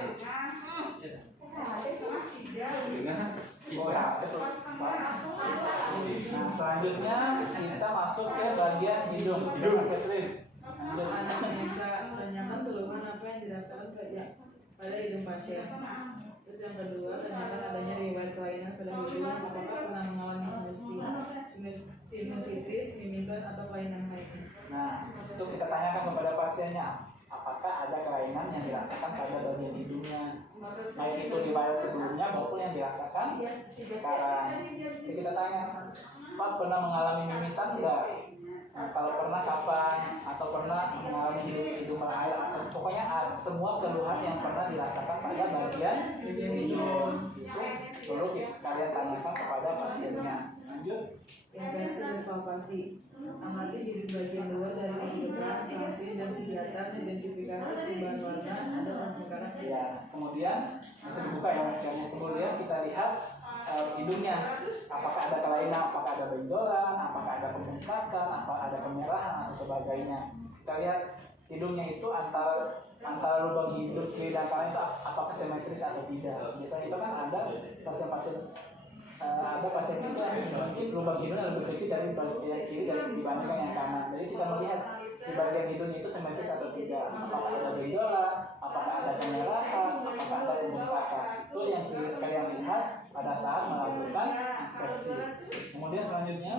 Dengan Oh ya, betul. Nah selanjutnya kita masuk ke bagian hidung. Catherine. Lanjut. Analisa tanyakan keluhan apa yang dirasakan pada hidung pasien. Terus yang kedua, tanyakan adanya riwayat kelainan pada hidung, apakah pernah mengalami sinusitis, mimisan atau kelainan lainnya. Nah itu kita tanyakan kepada pasiennya apakah ada kelainan yang dirasakan pada bagian hidungnya, baik itu riwayat sebelumnya maupun yang dirasakan sekarang. Jadi kita tanya, Pak pernah mengalami mimisan enggak? Nah, kalau pernah kapan? Atau pernah mengalami hidung berair? Pokoknya semua keluhan yang pernah dirasakan pada bagian hidung itu perlu kalian tanyakan kepada pasiennya. Lanjut. Intensi dan palpasi. Amati di bagian luar dari kehidupan, sanksi dan di atas, identifikasi perubahan warna, ada pemekaran. Ya, kemudian bisa dibuka ya Mas Gani. Kemudian kita lihat hidungnya, apakah ada kelainan, apakah ada benjolan, apakah ada pembengkakan, apa ada kemerahan atau sebagainya. Kita lihat hidungnya itu antara lubang hidung kiri dan kanan itu apakah simetris atau tidak. Biasanya itu kan ada pasien-pasien ada pasien itu yang mungkin lubang hidungnya lebih kecil dari bagian kiri dibandingkan yang kanan. Jadi kita melihat di bagian hidungnya itu simetris atau tidak. Apakah ada benjolan, apakah ada kemerahan, apakah ada pembengkakan. Itu yang kalian lihat pada saat melakukan inspeksi. Kemudian selanjutnya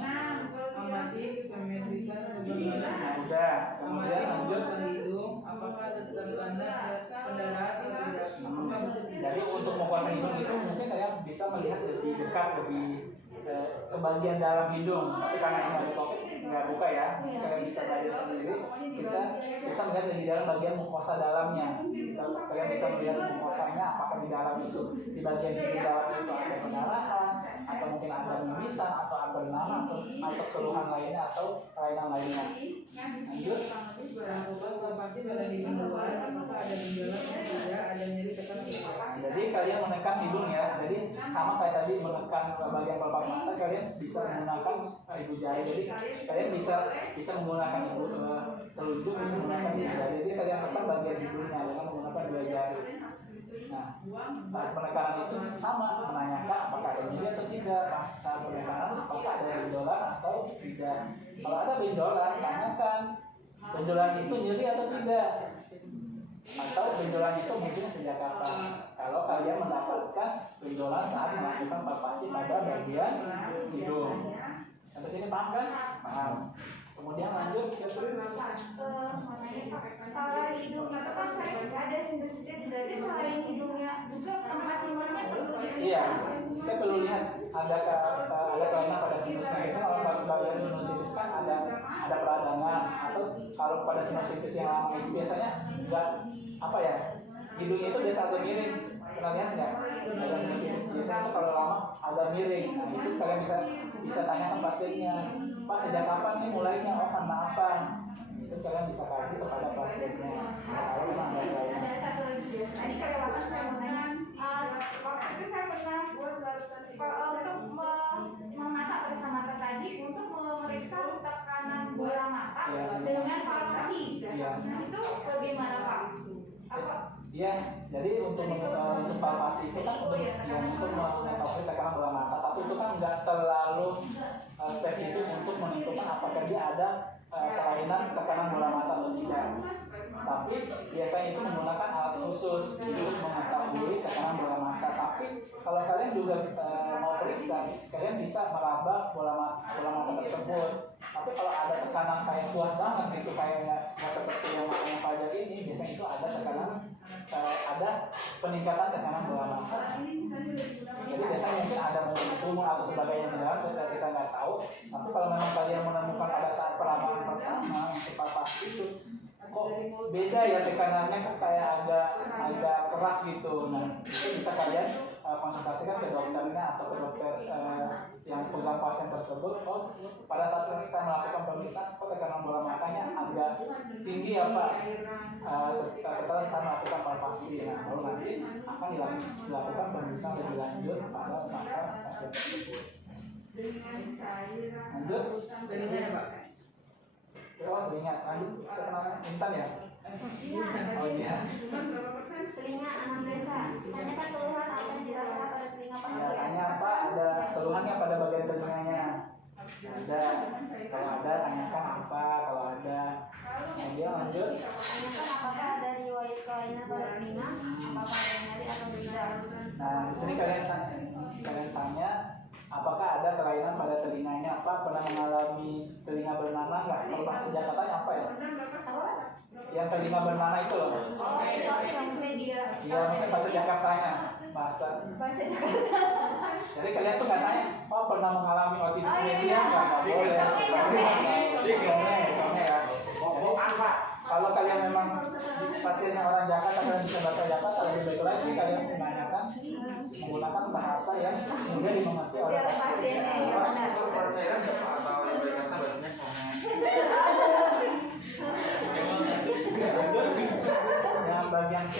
Amati simetrisan hidung. nah, udah. Kemudian lanjut. hidung, apakah ada tanda pendarahan atau tidak? Apakah bisa Jadi untuk mempuasai hidung itu mungkin kalian bisa melihat lebih dekat, lebih ke bagian dalam hidung. Tapi karena ini ada topik nggak buka ya, kalian bisa belajar sendiri. Kita bisa melihat di dalam bagian mukosa dalamnya. Kalian bisa melihat mukosanya apakah di dalam itu, di bagian hidung dalam itu ada pendarahan, atau mungkin ada mimisan, atau ada nama, atau keluhan lainnya, atau kelainan lainnya. Lanjut. melakukan palpasi pada hidung luar, apakah ada benjolan atau tidak, ada nyeri tekan atau Jadi kalian menekan hidung ya. Jadi sama kayak tadi menekan ke bagian kelopak mata, kalian bisa menggunakan ibu jari. Jadi kalian bisa menggunakan ibu telunjuk, bisa menggunakan ibu jari. Jadi kalian tekan bagian hidungnya dengan menggunakan dua jari. Nah, saat penekanan itu sama menanyakan apakah ada nyeri atau tidak. Pas saat penekanan apakah ada benjolan atau tidak. Kalau ada benjolan, tanyakan benjolan itu nyeri atau tidak. Atau benjolan itu mungkin sejak kapan. Kalau kalian mendapatkan benjolan saat melakukan palpasi pada bagian hidung. Sampai sini paham kan? Paham. Kemudian lanjut ke Kalau hidung itu kan saya ada sinusitis, berarti selain hidungnya juga tempat sinusnya perlu dilihat. Iya, kita perlu lihat ada kelainan pada sinusnya. Biasanya kalau bagian sinusitis kan ada peradangan, atau kalau pada sinusitis yang lama itu biasanya enggak apa ya, hidungnya itu biasa agak miring. Pernah lihat nggak? Ada sinusitis biasanya itu kalau lama agak miring. Nah itu kalian bisa tanyakan pasiennya, Pak sejak kapan sih mulainya? Oh karena apa? Itu kalian bisa kasih kepada pasiennya. Kalau memang ada kelainan. Ada satu lagi biasa. Tadi kelewatan saya mau tanya. Waktu itu saya pernah untuk memata periksa mata tadi untuk memeriksa tekanan bola mata Ya. dengan palpasi. Ya. Nah itu bagaimana Pak? Apa? jadi untuk palpasi itu kan yang untuk mengetahui tekanan bola mata, tapi itu kan nggak terlalu spesifik untuk menentukan apakah dia ada kelainan tekanan bola mata atau tidak. Tapi biasanya itu menggunakan alat khusus untuk mengetahui tekanan bola mata. Tapi kalau kalian juga mau periksa, kalian bisa meraba bola mata tersebut. Tapi kalau ada tekanan kayak kuat banget gitu, kayak nggak seperti yang makanya Fajar ini, biasanya itu ada tekanan, ada peningkatan tekanan bola mata. Jadi biasanya mungkin ada tumor atau sebagainya di dalam, kita nggak tahu. Tapi kalau memang kalian menemukan pada saat perabaan pertama untuk palpasi itu, kok beda ya tekanannya, kok kayak agak keras gitu. Nah, itu bisa kalian konsultasikan ke dokternya atau ke dokter yang pegang pasien tersebut. Oh, pada saat saya melakukan pemeriksaan, kok tekanan bola matanya agak tinggi ya Pak, setelah saya melakukan palpasi. Nah, baru nanti akan dilakukan pemeriksaan lebih lanjut pada mata pasien tersebut. Lanjut. Telinganya Pak. Oh, teringat. Lanjut. Saya kenalnya Intan ya? Oh iya. Telinga anamnesa. Tanyakan keluhan apa yang dirasakan pada telinga Ya, pasien. tanya apa? Ada keluhannya pada bagian telinganya? Ada. Kalau ada, tanyakan apa? Kalau ada, kemudian lanjut. Tanyakan apakah ada riwayat kelainan pada telinga, apakah ada nyeri atau tidak. Nah, di sini kalian tanya, apakah ada kelainan pada telinganya? Apa pernah mengalami telinga bernanah nggak? Kalau bahasa Jakartanya apa ya? Yang telinga bernanah itu loh. Oh, itu otitis media. Iya, maksudnya bahasa Jakartanya. Bahasa Jakarta. Jadi kalian tuh nggak tanya, oh pernah mengalami otitis Oh, iya. media nggak boleh. Jadi contohnya ya. Oh apa? Kalau kalian memang pasiennya orang Jakarta, kalian bisa bahasa Jakarta, lebih baik lagi kalian menanyakan menggunakan bahasa yang mudah dimengerti oleh Biar pasiennya yang benar. Kalau saya atau yang Jakarta bahasanya komen. Yang bagian C.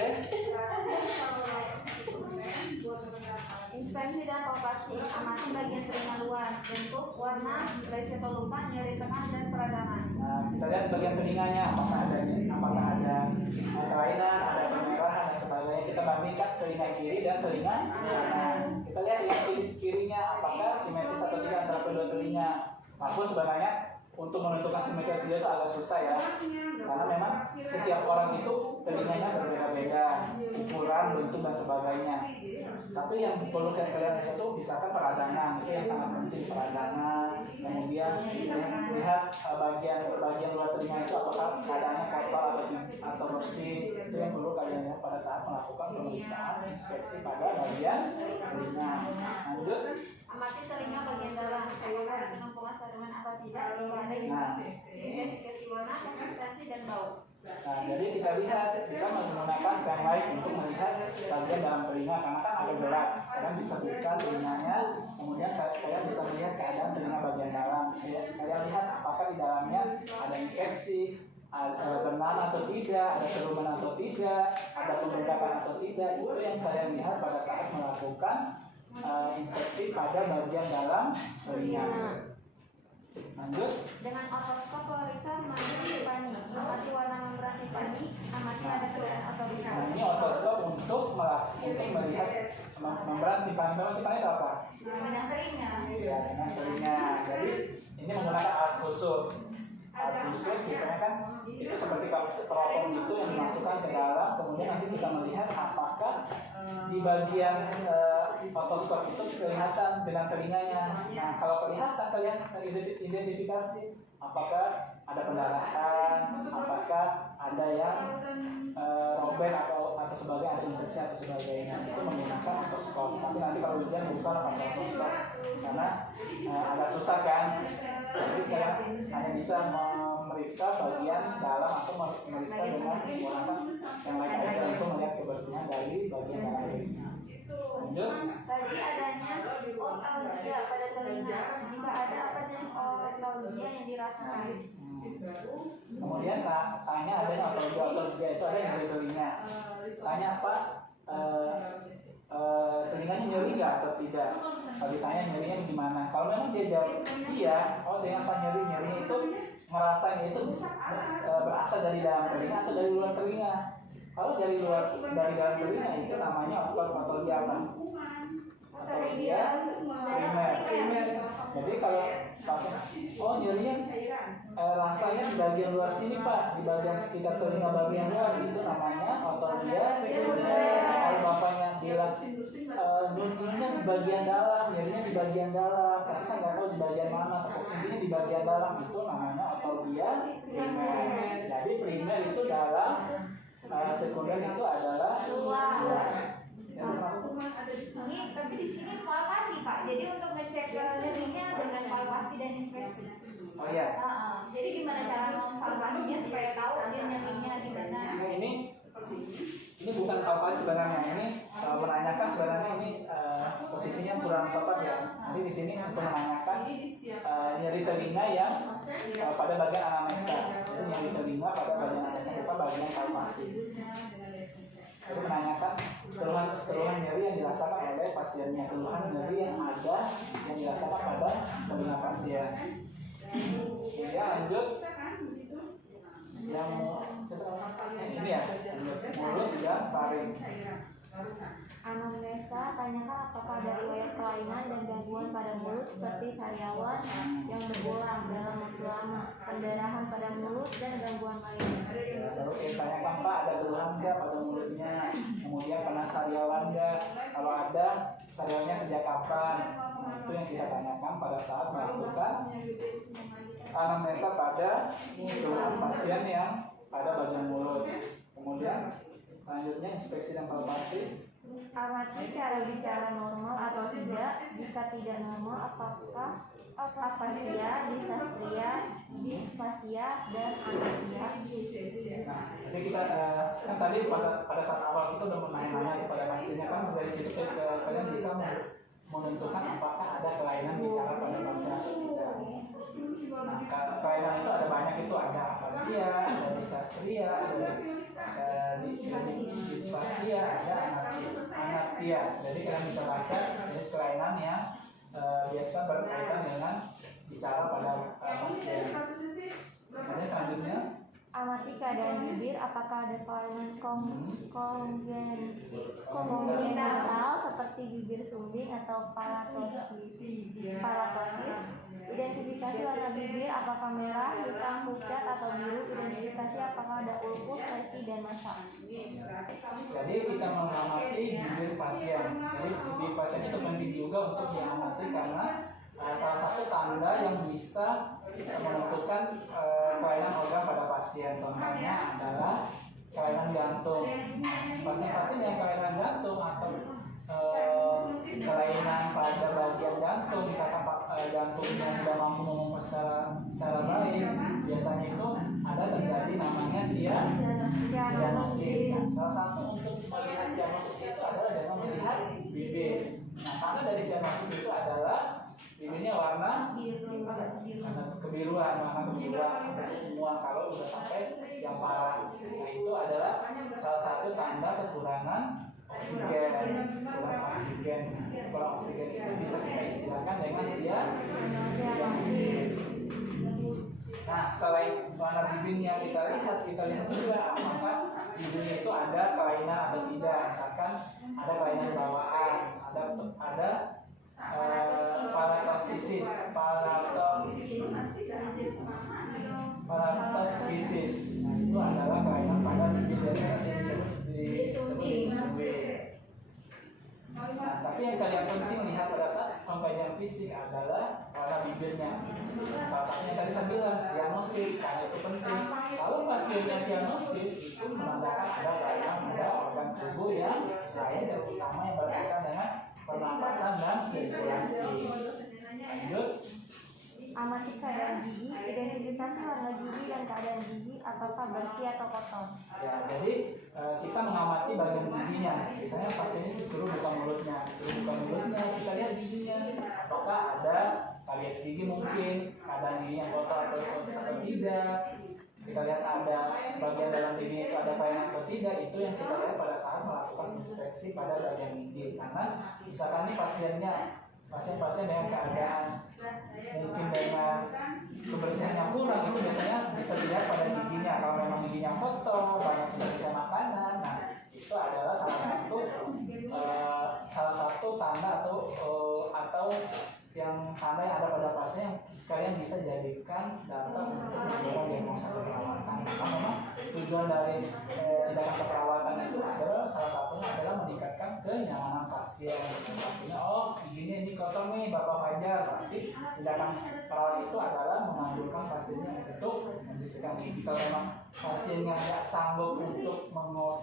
Inspeksi dan palpasi. Amati bagian telinga luar, bentuk, warna, lesi atau lupa, nyeri tengah dan peradangan. Nah, kita lihat bagian telinganya apakah ada kelainan, ada kemerahan dan sebagainya. Kita bandingkan telinga kiri dan telinga kanan. Kita lihat yang kirinya apakah simetris atau tidak antara kedua telinga. Aku sebenarnya untuk menentukan simetri dia itu agak susah ya, karena memang setiap orang itu telinganya berbeda-beda, ukuran, bentuk dan sebagainya. Tapi yang perlu kalian lihat itu misalkan peradangan, itu yang sangat penting, peradangan. Kemudian lihat bagian luar telinga itu apakah keadaannya kotor atau bersih, itu yang perlu kalian lihat pada saat melakukan pemeriksaan inspeksi pada bagian telinga. Lanjut. Amati telinga bagian dalam, apakah ada penumpukan sedimen atau tidak, jika ada identifikasi warna, konsistensi dan bau. Nah, jadi kita lihat bisa menggunakan pen light untuk melihat bagian dalam telinga, karena kan agak gelap. Kalian bisa buka telinganya, kemudian kalian bisa melihat keadaan telinga bagian dalam. Kalian lihat apakah di dalamnya ada infeksi, ada bernanah atau tidak, ada serumen atau tidak, ada pembengkakan atau tidak. Itu yang kalian lihat pada saat melakukan inspeksi pada bagian dalam telinga. Lanjut. Dengan otoskop periksa mandi tipani, amati warna membran tipani, amati ada kelainan atau tidak. Nah, ini otoskop untuk melihat membran tipani. Memang tipani itu apa? Dengan telinga. Ya, dengan telinga. Jadi ini menggunakan alat khusus. Alat khusus biasanya kan itu seperti teropong itu yang dimasukkan ke dalam, kemudian nanti kita melihat apakah di bagian otoskop itu kelihatan dengan telinganya. Nah, kalau kelihatan kalian identifikasi apakah ada pendarahan, apakah ada yang robek atau sebagainya, ada infeksi atau sebagainya. Itu menggunakan otoskop. Tapi nanti kalau ujian bisa pakai otoskop karena agak susah kan. Jadi kalian hanya bisa memeriksa bagian dalam atau memeriksa dengan menggunakan yang lain aja untuk melihat kebersihan dari bagian dalam telinga. Lanjut. Tadi adanya otalgia pada telinga. Jika ada apa jenis otalgia yang dirasakan? Kemudian tanya adanya otalgia itu ada yang di telinga. Tanya apa? Telinganya nyeri nggak atau tidak? Kalau ditanya nyerinya gimana? Kalau memang dia jawab iya, dengan nyerinya itu ngerasanya itu berasal dari dalam telinga atau dari luar telinga. Kalau dari dalam telinga itu namanya otopatologi apa? Otopatologi primer. Jadi kalau nyerinya rasanya di bagian luar sini Pak, di bagian sekitar telinga bagian luar, itu namanya otopatologi sekunder. Kalau bapaknya bilang nyerinya di bagian dalam, nyerinya di bagian dalam, tapi saya nggak tahu di bagian mana, tapi intinya di bagian dalam, itu namanya otopatologi primer. Jadi primer itu dalam, sekunder itu adalah luar. Ini tapi di sini palpasi Pak. Jadi untuk ngecek nyerinya dengan palpasi dan inspeksi. Oh iya. Jadi gimana cara palpasinya supaya tahu dia nyerinya di mana? Nah, ini bukan palpasi sebenarnya, ini menanyakan sebenarnya ini posisinya kurang tepat ya. Nanti di sini untuk menanyakan nyeri telinga yang pada bagian anamnesa. Jadi nyeri telinga pada bagian anamnesa bukan bagian palpasi. Jadi menanyakan keluhan nyeri yang dirasakan oleh pasiennya, keluhan nyeri yang ada yang dirasakan pada telinga pasien. Ya lanjut. Yang ini ya, mulut dan faring. Anamnesa, tanyakan apakah ada riwayat kelainan dan gangguan pada mulut seperti sariawan yang berulang dalam waktu lama, pendarahan pada mulut dan gangguan lainnya. Lalu tanyakan Pak, ada keluhan nggak pada mulutnya? Kemudian pernah sariawan nggak? Kalau ada, sariawannya sejak kapan? Nah, itu yang kita tanyakan pada saat melakukan anamnesa pada keluhan pasien yang pada bagian mulut. Kemudian selanjutnya inspeksi dan palpasi. Amati cara bicara normal atau tidak. Jika tidak normal, apakah afasia, dysarthria, dysfasia, dan anasia? Nah, jadi kita kan tadi pada saat awal kita udah menanya kepada pasiennya, kan dari situ kalian bisa menentukan apakah ada kelainan bicara pada pasien atau tidak. Nah, kelainan itu ada banyak, itu ada afasia, ada dysarthria, ada dysfasia, ada anasia. Jadi kalian bisa baca jenis kelainan yang biasa berkaitan dengan bicara pada pasien. Kemudian selanjutnya Amati keadaan bibir, apakah ada kelainan kongenital seperti bibir sumbing atau palatosis. Identifikasi warna bibir, apakah merah, hitam, pucat, atau biru. Identifikasi apakah ada ulkus, lesi, dan masa. jadi kita mengamati bibir pasien. Jadi bibir pasien itu penting juga untuk diamati karena salah satu tanda yang bisa menentukan kelainan organ pada pasien. Contohnya adalah kelainan jantung. Pasien-pasien yang kelainan jantung atau kelainan pada bagian jantung, misalkan jantungnya tidak mampu memompa secara baik, biasanya itu ada terjadi namanya sianosis. Salah satu untuk melihat sianosis itu adalah dengan melihat bibir. Nah, karena dari sianosis itu adalah bibirnya warna kebiruan seperti unguan kalau sudah sampai yang parah. Nah, itu adalah salah satu tanda kekurangan oksigen. Kurang oksigen itu bisa kita istilahkan dengan sianosis. Nah, selain warna bibirnya kita lihat juga apakah bibirnya itu ada kelainan atau tidak. Misalkan ada kelainan bawaan, ada paratosisis. Nah, itu adalah kelainan pada bibir yang disebut Nah, tapi yang kalian penting lihat pada saat pengkajian fisik adalah warna bibirnya. Salah satunya tadi saya bilang sianosis, karena itu penting. Kalau pasiennya sianosis, itu menandakan ada kelainan pada organ tubuh yang lain, terutama yang berkaitan dengan pernapasan dan sirkulasi. Lanjut. Amati keadaan gigi, identifikasi warna gigi dan keadaan gigi, apakah bersih atau kotor. Ya, jadi kita mengamati bagian giginya. Misalnya pasien ini disuruh buka mulutnya, kita lihat giginya. Apakah ada karies gigi mungkin, keadaan gigi yang kotor atau tidak. Kita lihat ada bagian dalam gigi itu ada kelainan atau tidak. Itu yang kita lihat pada saat melakukan inspeksi pada bagian gigi. Karena misalkan ini pasien-pasien dengan keadaan mungkin dengan kebersihan yang kurang, itu biasanya bisa dilihat pada giginya. Kalau memang giginya kotor, banyak sisa-sisa makanan, nah tanda yang ada pada pasien yang kalian bisa jadikan data untuk melakukan diagnosa keperawatan. Karena memang tujuan dari tindakan keperawatan itu adalah salah satunya adalah meningkatkan kenyamanan pasien. Artinya, oh ini kotor nih Bapak Fajar, berarti tindakan perawat itu adalah menganjurkan pasiennya untuk membersihkan gigi. Kalau memang pasiennya nggak sanggup untuk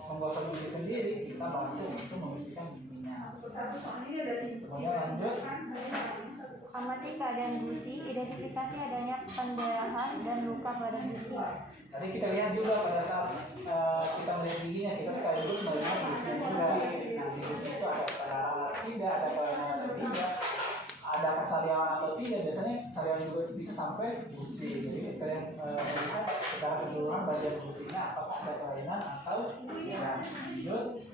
menggosok gigi sendiri, kita bantu untuk membersihkan giginya. Kemudian lanjut. Amati keadaan gusi, identifikasi adanya pendarahan dan luka pada gusi. Tadi kita lihat juga pada saat kita melihat giginya, kita sekaligus melihat gusi juga. Nah, di gusi itu ada pendarahan atau tidak, ada kelainan atau tidak, ada kesariawan atau tidak. Biasanya sariawan juga bisa sampai gusi. Jadi kalian melihat secara keseluruhan bagian gusinya apakah ada kelainan atau tidak. Lanjut.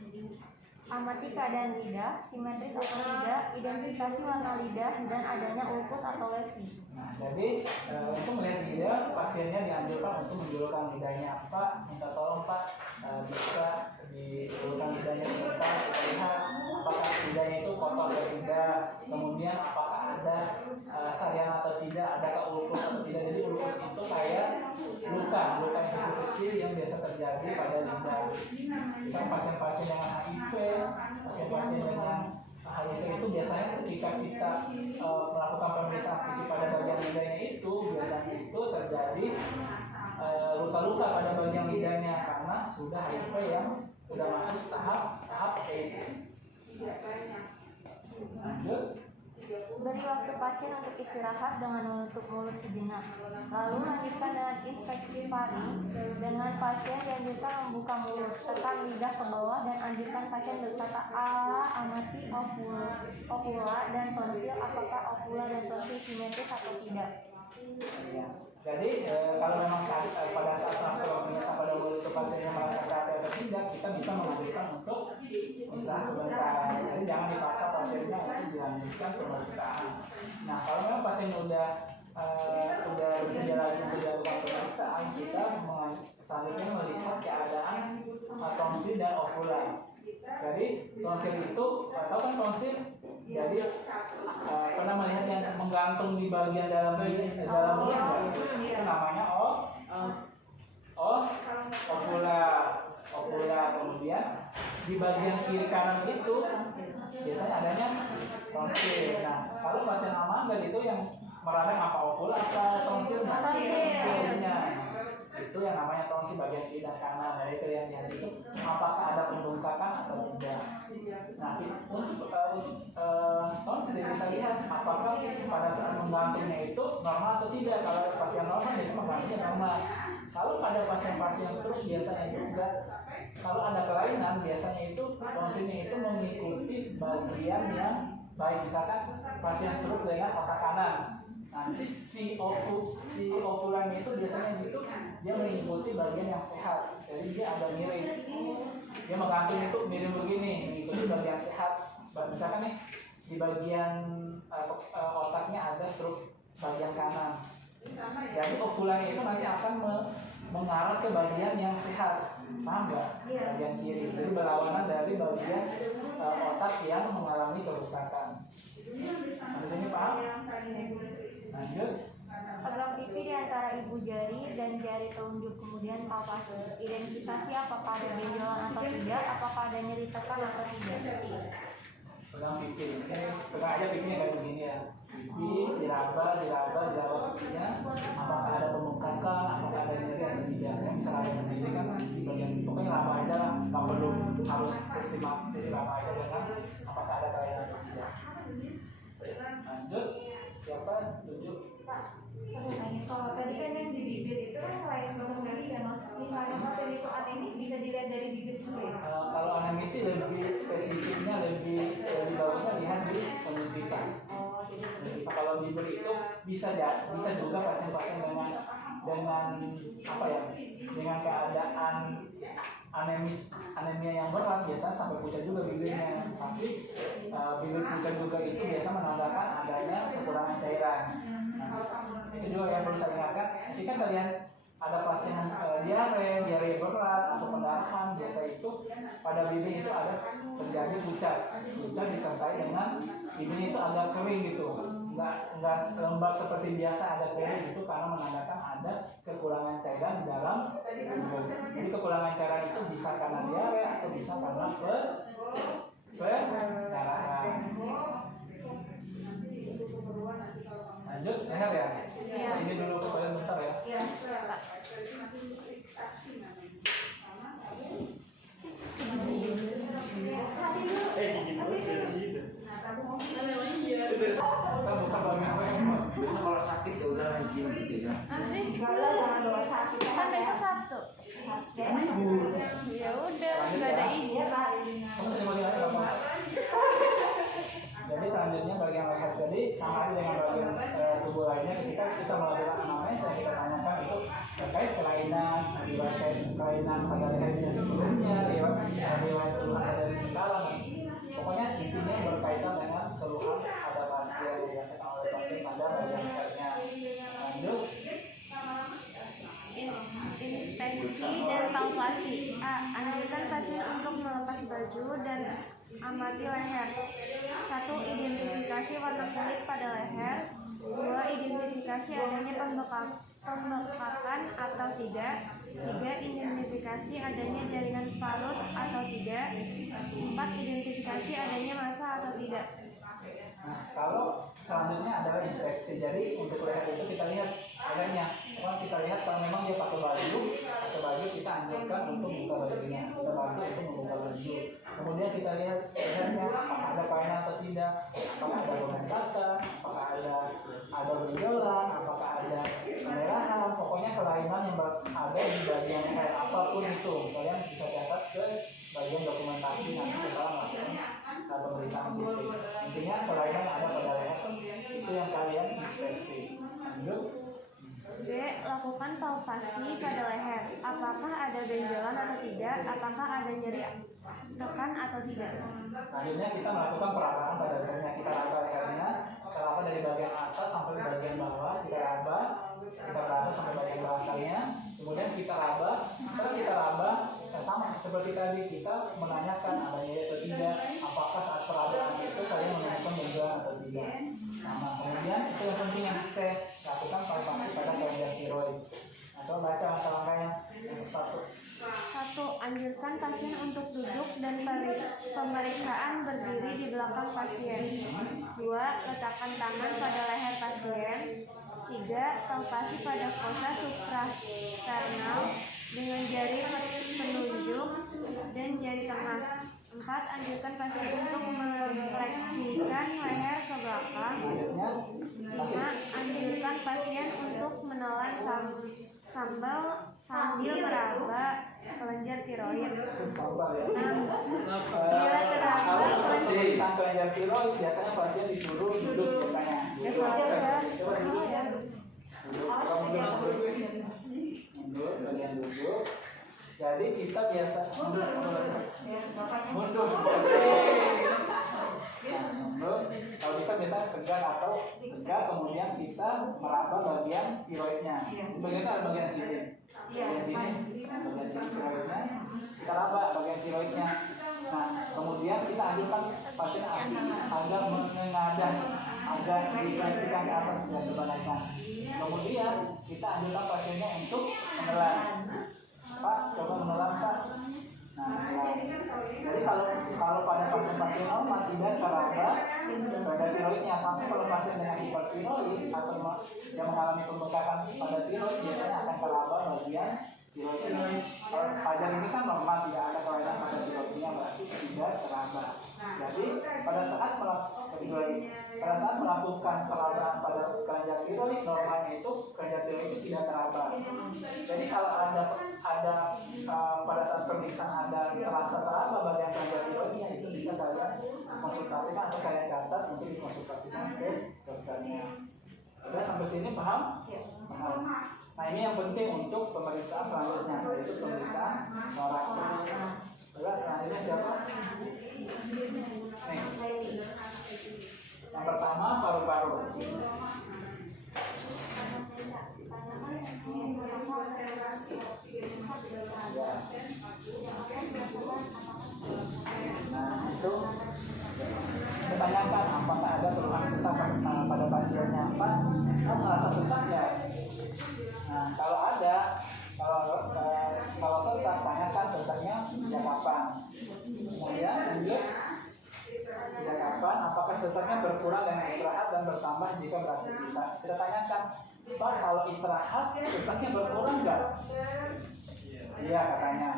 Amati keadaan lidah, simetris atau tidak, identifikasi warna lidah dan adanya ulkus atau lesi. Nah, jadi untuk melihat lidah, pasiennya dianjurkan untuk menjulurkan lidahnya. Pak, minta tolong Pak, bisa dijulurkan lidahnya sebentar, kita lihat apakah lidahnya itu kotor atau tidak, kemudian apakah ada sarian atau tidak, adakah ulkus atau tidak. Jadi ulkus itu kayak luka yang kecil yang biasa terjadi pada lidah. Misalnya pasien-pasien dengan HIV, pasien-pasien dengan HIV itu biasanya ketika kita melakukan pemeriksaan fisik pada bagian lidahnya itu biasanya itu terjadi luka-luka pada bagian lidahnya karena sudah HIV yang sudah masuk tahap AIDS. Lanjut. Beri waktu pasien untuk istirahat dengan menutup mulut sejenak. Lalu lanjutkan dengan inspeksi faring dengan pasien dianjurkan membuka mulut, tekan lidah ke bawah dan anjurkan pasien berkata amati ovula dan tonsil, apakah ovula dan tonsil simetris atau tidak. Ya. Jadi kalau memang pada saat melakukan pemeriksaan pada mulut itu pasiennya merasa capek atau tidak, kita bisa menganjurkan untuk istirahat sebentar. Jadi jangan dipaksa pasiennya untuk dilanjutkan pemeriksaan. Nah, kalau memang pasiennya udah bersedia lagi untuk dilakukan pemeriksaan, kita selanjutnya melihat keadaan tonsil dan ovula. Jadi tonsil itu, atau kan tonsil, jadi pernah melihat yang menggantung di bagian dalam mulut, itu namanya ovula. Kemudian di bagian kiri kanan itu biasanya adanya tonsil. Nah, kalau pasien aman itu yang meradang apa ovula atau tonsilnya? Tonsilnya. Itu yang namanya tonsil bagian kiri dan kanan. Dari kalian lihat itu apakah ada pembengkakan atau tidak. Nah, untuk tonsil bisa lihat apakah pada saat menggantungnya itu normal atau tidak. Kalau pasien normal biasanya menggantungnya normal. Kalau pada pasien-pasien stroke biasanya juga kalau ada kelainan biasanya itu tonsilnya itu mengikuti bagian yang baik, misalkan pasien stroke dengan otak kanan. Nanti si ovulanya itu biasanya gitu dia mengikuti bagian yang sehat, jadi dia agak miring, dia menggantung itu miring begini mengikuti bagian sehat. Misalkan nih di bagian otaknya ada stroke bagian kanan, jadi ovulanya itu nanti akan mengarah ke bagian yang sehat, paham nggak? Bagian kiri, jadi berlawanan dari bagian otak yang mengalami kerusakan. Di sini paham? Lanjut. Pegang pipi di antara ibu jari dan jari telunjuk, kemudian palpasi. Identifikasi apakah ada benjolan atau tidak, apakah ada nyeri tekan atau tidak. Pegang pipi, pegang aja pipinya kayak begini ya. Pipi diraba pipinya. Apakah ada pembengkakan, apakah ada nyeri atau tidak. Yang bisa ada sendiri kan di bagian pokoknya raba aja lah, nggak perlu harus sistematis, jadi raba aja dengan apakah ada kelainan atau tidak. Lanjut. Siapa? Tunjuk. Pak, kalau tadi kan yang di bibir itu kan selain untuk dari sianosis, misalnya pasien itu anemis bisa dilihat dari bibir juga ya? Kalau anemis sih lebih spesifiknya lebih bagusnya lihat di penyuntikan. Kalau bibir itu bisa juga pasien-pasien dengan keadaan anemia yang berat biasa sampai pucat juga bibirnya. Tapi bibir pucat juga itu biasa menandakan adanya kekurangan cairan. Nah, itu juga yang perlu saya ingatkan. Jika kalian ada pasien diare berat atau pendarahan, biasa itu pada bibir itu ada terjadi pucat disertai dengan bibir itu agak kering gitu. nggak lembab seperti biasa ada kering itu karena menandakan ada kekurangan cairan di dalam tubuh. Jadi kekurangan cairan itu bisa karena diare atau bisa karena perdarahan. Lanjut leher ya. Ini dulu kepada bentar ya. Iya, Pak. Kita buka bagian apa yang Biasanya kalau sakit ya udah izin gitu ya. Gagal jangan bawa sakit. Kan besok Sabtu. Ya udah, nggak ada izin. kamu terima kasih apa? Jadi selanjutnya bagian leher, jadi sama aja dengan bagian tubuh lainnya ketika kita melakukan anamnes yang kita tanyakan itu terkait kelainan, riwayat kelainan pada lehernya sebelumnya, riwayat keluhan dari sekarang. Pokoknya intinya berkaitan dengan keluhan pada pasien yang dirasakan oleh pasien pada bagian lehernya. Lanjut. Inspeksi dan palpasi. A. Anjurkan pasien untuk melepas baju dan amati leher. 1. Identifikasi warna kulit pada leher. 2. Identifikasi adanya pembekakan atau tidak. 3. Identifikasi adanya jaringan parut atau tidak. 4. Identifikasi adanya massa atau tidak. Nah, kalau selanjutnya adalah inspeksi. Jadi untuk leher itu kita lihat adanya. Kalau kita lihat kalau memang dia pakai baju kita anjurkan untuk buka bajunya. Kita bantu untuk membuka baju. Kemudian kita lihat lehernya apakah ada kelainan atau tidak, apakah ada pembengkakan, apakah ada benjolan, apakah ada kemerahan. Pokoknya kelainan yang ada di bagian leher apapun itu kalian bisa catat ke bagian dokumentasi nanti setelah melakukan pemeriksaan fisik. Intinya kelainan yang ada pada leher itu yang kalian inspeksi. Lanjut. B. Lakukan palpasi pada leher. Apakah ada benjolan atau tidak? Apakah ada nyeri tekan atau tidak? Selanjutnya kita melakukan perabaan pada lehernya. Kita raba lehernya, kita raba dari bagian atas sampai bagian bawah. Kita raba sampai bagian belakangnya. Kemudian kita raba. Setelah kita raba, sama seperti tadi kita menanyakan adanya atau tidak. Apakah saat perabaan itu kalian menemukan benjolan atau tidak? Nah, kemudian itu yang penting yang saya lakukan palpasi pada kelenjar tiroid. Atau baca langkah-langkahnya yang satu. 1. Anjurkan pasien untuk duduk dan pemeriksaan berdiri di belakang pasien. 2. Letakkan tangan pada leher pasien. 3. Palpasi pada fosa suprasternal dengan jari penunjuk dan jari tengah. 4. Anjurkan pasien untuk mengfleksikan leher ke belakang. 5. Anjurkan pasien untuk menelan sambil meraba kelenjar tiroid. 6. Bila teraba Pemeriksaan kelenjar tiroid biasanya pasien disuruh duduk biasanya. Coba duduk ya. Mundur, bagian duduk. Jadi kita biasa mundur. Mundur. Kalau bisa biasanya tegak atau tegak, kemudian kita meraba bagian tiroidnya. Bagian ada bagian sini. Bagian sini tiroidnya. Kita raba bagian tiroidnya. Nah, kemudian kita anjurkan pasien agar menengadah, agar difleksikan ke atas dan dibanyakan. Kemudian kita anjurkan pasiennya untuk menelan. Pak, coba menelan Pak. Nah, jadi kalau pada pasien-pasien normal tidak teraba pada tiroidnya, tapi kalau pasien dengan hipertiroid atau yang mengalami pembengkakan pada tiroid biasanya akan teraba bagian tiroid. Kalau sepanjang ini kan normal, tidak ada kelainan pada tiroidnya, berarti tidak teraba. Jadi pada saat melakukan perabaan pada kelenjar tiroid, normalnya itu kelenjar tiroid itu tidak teraba. Jadi kalau ada pada saat pemeriksaan ada terasa teraba bagian kelenjar tiroidnya, itu bisa kalian konsultasikan atau kalian catat untuk dikonsultasikan ke dokternya. Sudah sampai sini paham? Paham. Nah, ini yang penting untuk pemeriksaan selanjutnya, yaitu pemeriksaan noraks. Jelas, selanjutnya siapa? Nih. Yang pertama paru-paru. Ya. Nah, itu ditanyakan apakah ada keluhan sesak pada pasiennya, Pak, kamu merasa sesak ya? Nah, kalau ada, kalau sesak, tanyakan sesaknya sejak kapan. Kemudian lanjut, sejak kapan? Apakah sesaknya berkurang dengan istirahat dan bertambah jika beraktivitas? Kita tanyakan, Pak, kalau istirahat sesaknya berkurang nggak? Iya katanya.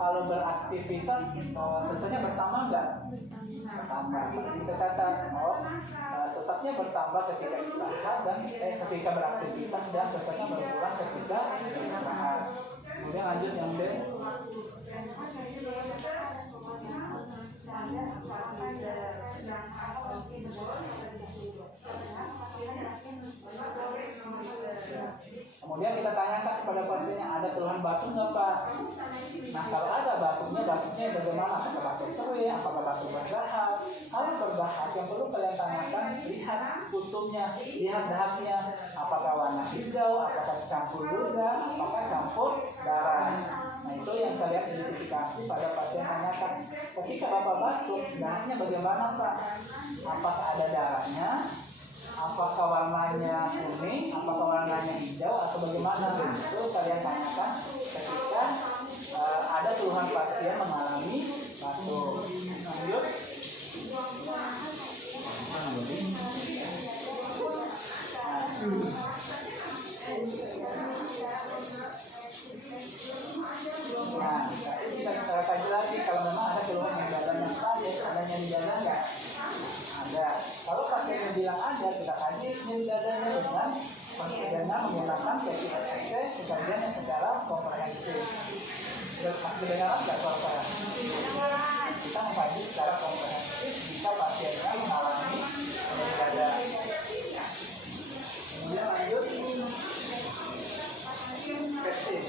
Kalau beraktivitas sesaknya bertambah nggak? Bertambah. Kita kata, sesaknya bertambah ketika istirahat dan ketika beraktivitas dan sesaknya berkurang ketika istirahat. Kemudian lanjut yang B. Kemudian kita tanyakan kepada pasiennya, ada keluhan batuk nggak Pak? Nah kalau ada batuknya bagaimana? Apakah batuk kering? Apakah batuk berdahak? Kalau berdahak yang perlu kalian tanyakan, lihat kutubnya, lihat dahaknya, apakah warna hijau, apakah campur ludah, apakah campur darah. Nah itu yang kalian identifikasi pada pasien tanyakan. Ketika Bapak batuk, dahaknya bagaimana Pak? Apakah ada darahnya? Apakah warnanya kuning, apakah warnanya hijau, atau bagaimana? Itu kalian tanyakan ketika ada keluhan pasien mengalami batuk. Lanjut. Nah, kita kaji lagi kalau memang ada keluhan yang dadanya sakit, adanya di dada nggak? Ada. Kalau pasiennya bilang ada, kita kaji nyeri dadanya dengan menggunakan PCSK kejadian yang secara komprehensif. Masih dengar nggak suara saya? Kita mengkaji secara komprehensif jika pasiennya mengalami nyeri dada. Kemudian lanjut sepsis.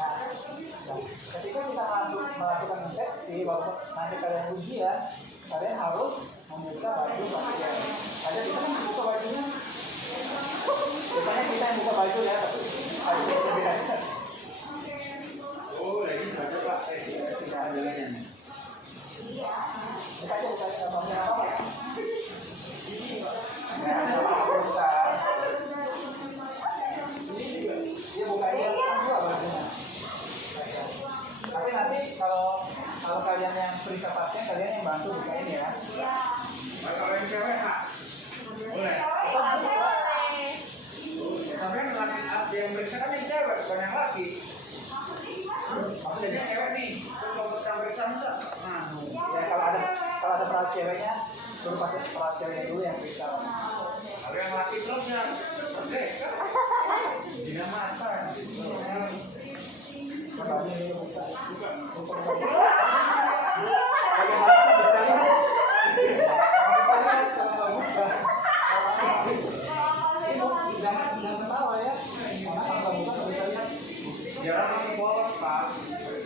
Nah, ketika kita melakukan infeksi, walaupun nanti kalian ujian, kalian harus membuka baju pasien. Ada di sana membuka bajunya. Biasanya kita yang buka baju ya, tapi baju berbeda. Oh, lagi saja Pak. Tidak ada lagi. Buka aja, apa-apa ya. Nah, apa-apa buka. Dia buka aja, buka bajunya. Tapi nanti kalau kalian yang periksa pasien, kalian yang bantu bukain ya. Kalau yang cewek, boleh. Tapi yang laki yang periksa kan yang cewek, bukan yang laki. Maksudnya cewek nih, kalau kita periksa masa? Nah, Ya kalau ada perawat ceweknya, suruh pasien perawat ceweknya dulu yang periksa. kalau yang laki terus ya, mereka. Tidak mata. Bagaimana bisa jangan ketawa ya, karena kalau buka bisa lihat. Jarang masih polos Pak.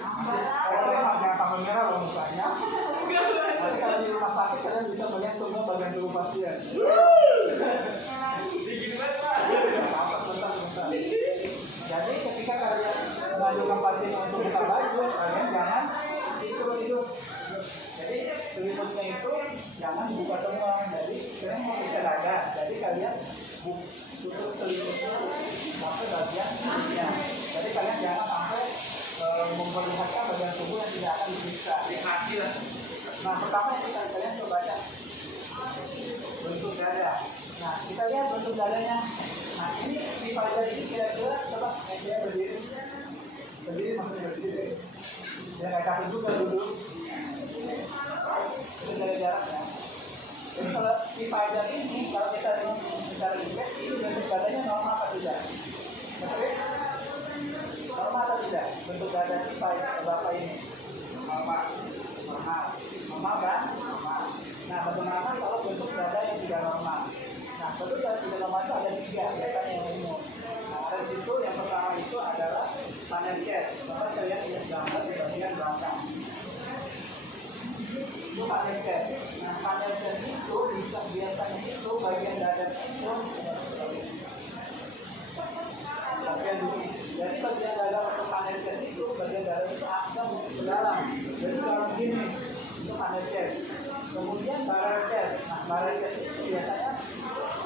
Jangan sampai merah loh mukanya. Nanti kalau di rumah sakit kalian bisa melihat semua bagian tubuh pasien. Dikit banget Pak. Bentar. Jadi ketika kalian mengajukan pasien untuk buka baju, kalian jangan itu. Jadi selimutnya itu jangan dibuka semua. Jadi kalian mau bisa dada. Jadi kalian tutup selimutnya sampai bagian ininya. Jadi kalian jangan sampai memperlihatkan bagian tubuh yang tidak akan diperiksa. Dikasih lah. Nah pertama yang kalian coba baca bentuk dada. Nah kita lihat bentuk dadanya. Nah ini si Fajar ini kira-kira coba dia berdiri maksudnya berdiri. Dia nggak capek juga duduk. Itu dari jaraknya. Jadi kalau si Fajar ini kalau kita secara infeksi ini bentuk dadanya normal atau tidak? Betul? Normal atau tidak? Bentuk dada si Bapak ini normal kan? Normal. Nah bagaimana kalau bentuk dada yang tidak normal? Nah bentuk dada tidak normal itu ada 3 biasanya yang umum. Nah dari situ yang pertama itu adalah panel chest. Bapak terlihat ini gambar di bagian belakang. Itu panel chest. Nah panel chest itu biasanya itu bagian dada itu bagian dulu. Jadi bagian dada untuk panel chest itu bagian dada itu agak ke dalam. Jadi ada chest. Kemudian barrel chest. Nah, barrel chest itu biasanya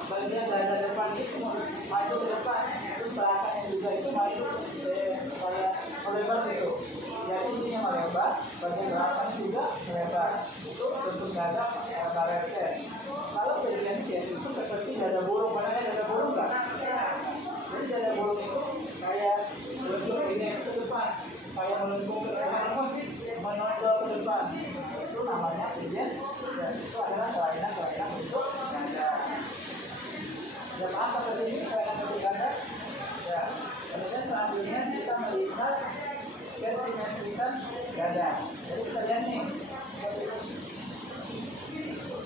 bagian dada depan itu maju ke depan, terus belakangnya juga itu maju kayak melebar gitu. Jadi ininya melebar, bagian belakang juga melebar. Itu bentuk dada barrel chest. Kalau bagian chest itu seperti dada burung, padahal dada burung nggak? Jadi dada burung itu kayak bentuk ini ke depan, kayak melengkung ke depan, menonjol ke depan. Itu namanya bagian chest. Itu adalah kelainan bentuk dada. Ya maaf sampai sini kelainan bentuk dada. Ya, kemudian selanjutnya kita melihat kesimetrisan dada. Jadi kita lihat nih.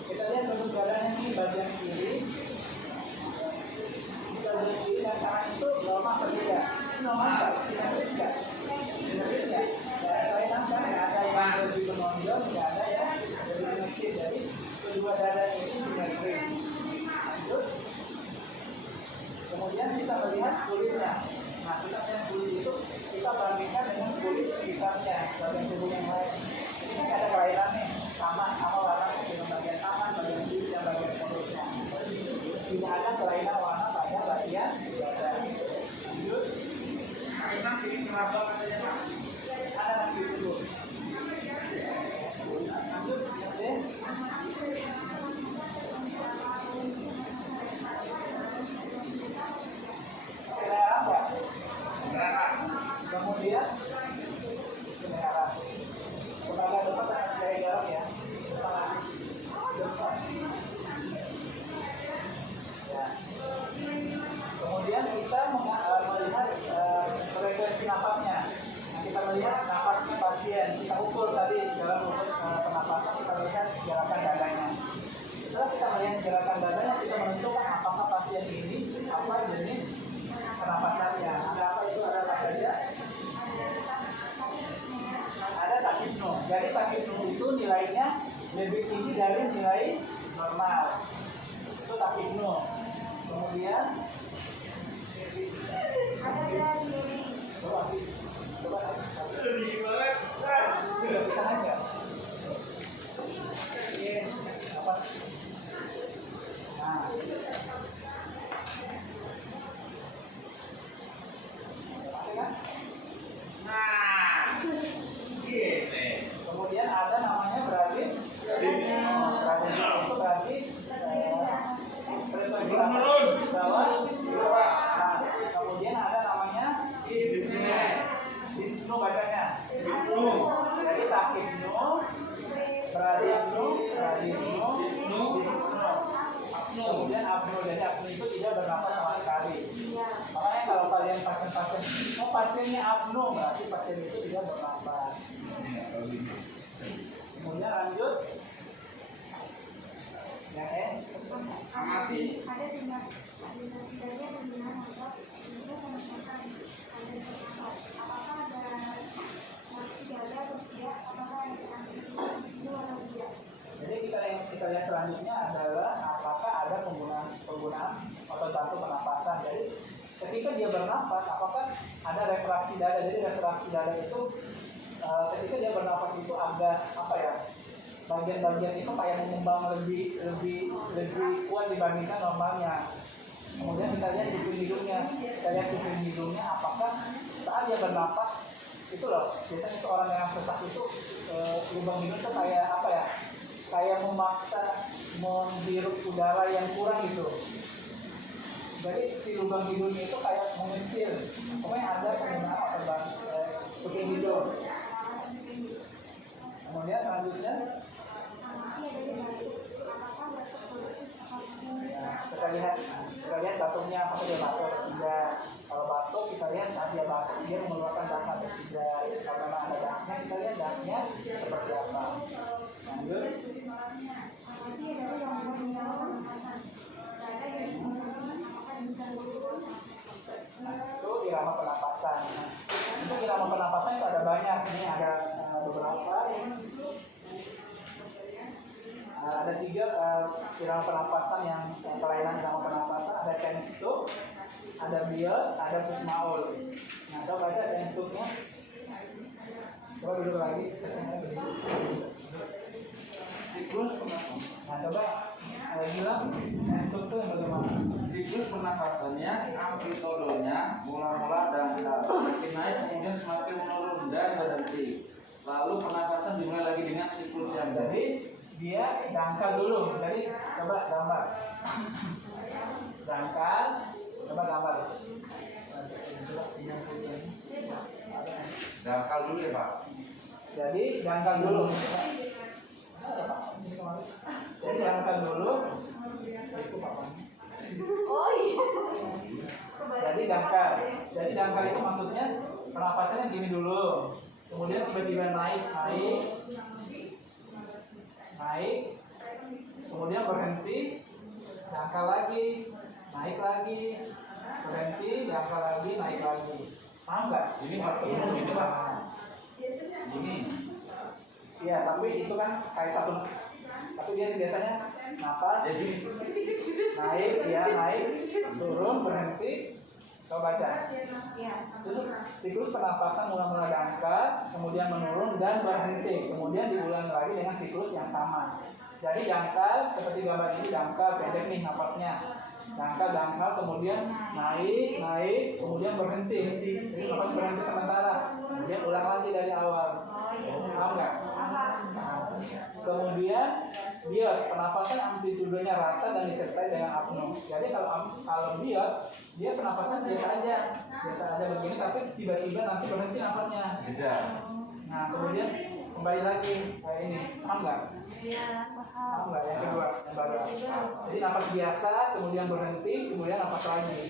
Kita lihat bentuk dadanya nih bagian kiri. Bagian kiri dan kanan itu normal berbeda. Normal nggak? Simetris nggak? Simetris nggak? Kelainan kan nggak ada yang lebih menonjol, nggak ada yang lebih simetris. Jadi kedua dada ini simetris. Lanjut. Kemudian kita melihat kulitnya. Nah, kita melihat kulit itu kita bandingkan dengan kulit sekitarnya, bagian tubuh yang lain. Ini ada kelainan nih, sama warna dengan bagian tangan, bagian kulit, dan bagian perutnya. Tidak ada kelainan warna pada bagian dada. Lanjut. Kita pilih kenapa katanya Pak? Ada nanti dulu. Lanjut, ya. Kemudian selera. Kepala depan dari jarak ya. Kepala depan. Ya. Kemudian kita melihat frekuensi napasnya. Nah, kita melihat napasnya pasien. Kita ukur tadi dalam ukur pernapasan kita lihat gerakan dadanya. Setelah kita melihat gerakan dadanya, kita menentukan apakah pasien ini apa jenis pernapasannya. Ada apa itu? Ada apa saja? Ada takipno. Jadi takipno itu nilainya lebih tinggi dari nilai normal. Itu takipno. Kemudian coba bisa aja. Oke, apa? Nah. Nah, gitu. Kemudian ada namanya Bradley. Bradley itu berarti frekuensi bawah. Nah, kemudian ada namanya Disno bacanya. Jadi takipno, Bradley, kemudian apno. Jadi apno itu tidak bernafas sama sekali. Makanya kalau kalian pasien-pasien, pasiennya apno, berarti pasien itu tidak bernafas. Kemudian lanjut. Yang amati. Ada dengan tidaknya penggunaan otot juga penapasan. Ada nafas. Apakah ada masih ada atau tidak? Apakah ada itu atau tidak? Jadi kita lihat selanjutnya adalah apakah ada penggunaan otot bantu pernapasan. Jadi ketika dia bernafas, apakah ada refraksi dada? Jadi refraksi dada itu ketika dia bernafas itu agak apa ya? Bagian-bagian itu kayak mengembang lebih kuat dibandingkan normalnya. Kemudian kita lihat kuping hidungnya, apakah saat dia bernafas itu loh, biasanya itu orang yang sesak itu lubang hidung itu kayak apa ya? Kayak memaksa menghirup udara yang kurang gitu. Jadi si lubang hidungnya itu kayak mengecil. Pokoknya ada penggunaan kuping hidung. Kemudian selanjutnya kita lihat batuknya, apakah dia batuk atau tidak. Kalau batuk kita lihat saat dia batuk dia mengeluarkan darah atau tidak. Kalau memang ada darahnya kita lihat darahnya seperti apa. Lanjut. Itu irama pernapasan. Untuk irama pernapasan itu ada banyak. Ini ada beberapa. Ada 3 irama pernapasan yang kelainan irama pernapasan. Ada Chinese stroke, ada Biel, ada Kussmaul. Nah, coba baca Chinese stroke-nya. Coba duduk lagi. siklus pernafasan. Nah coba bilang struktur yang bagaimana? Siklus pernafasannya, amplitudonya mula-mula dangkal, semakin naik kemudian semakin menurun dan berhenti. Lalu pernafasan dimulai lagi dengan siklus yang Jadi dia dangkal dulu. Jadi coba gambar. Dangkal, coba gambar. dangkal dulu ya Pak. Jadi dangkal dulu. Jadi dangkal dulu. Oh iya. Jadi dangkal itu maksudnya pernapasannya gini dulu. Kemudian tiba-tiba naik, kemudian berhenti, dangkal lagi, naik lagi, berhenti, dangkal lagi, naik lagi. Paham nggak? Ini ini Pak. Ini. Iya, tapi itu kan kayak satu. Tapi dia biasanya napas, Jadi naik, turun, berhenti. Coba baca. Iya. Terus siklus pernapasan mula-mula dangkal, kemudian menurun dan berhenti. Kemudian diulang lagi dengan siklus yang sama. Jadi dangkal seperti gambar ini, dangkal pendek nih napasnya. Dangkal, kemudian naik, kemudian berhenti. Jadi napas berhenti sementara. Kemudian ulang lagi dari awal. Oh iya. Paham nggak? Paham. Kemudian biot, pernapasan amplitudenya rata dan disertai dengan apno. Jadi kalau biot, dia pernapasan biasa aja begini, tapi tiba-tiba nanti berhenti napasnya. beda. Nah kemudian kembali lagi kayak ini, paham nggak? Iya. Paham nggak? Yang kedua, yang baru. Jadi napas biasa, kemudian berhenti, kemudian napas lagi.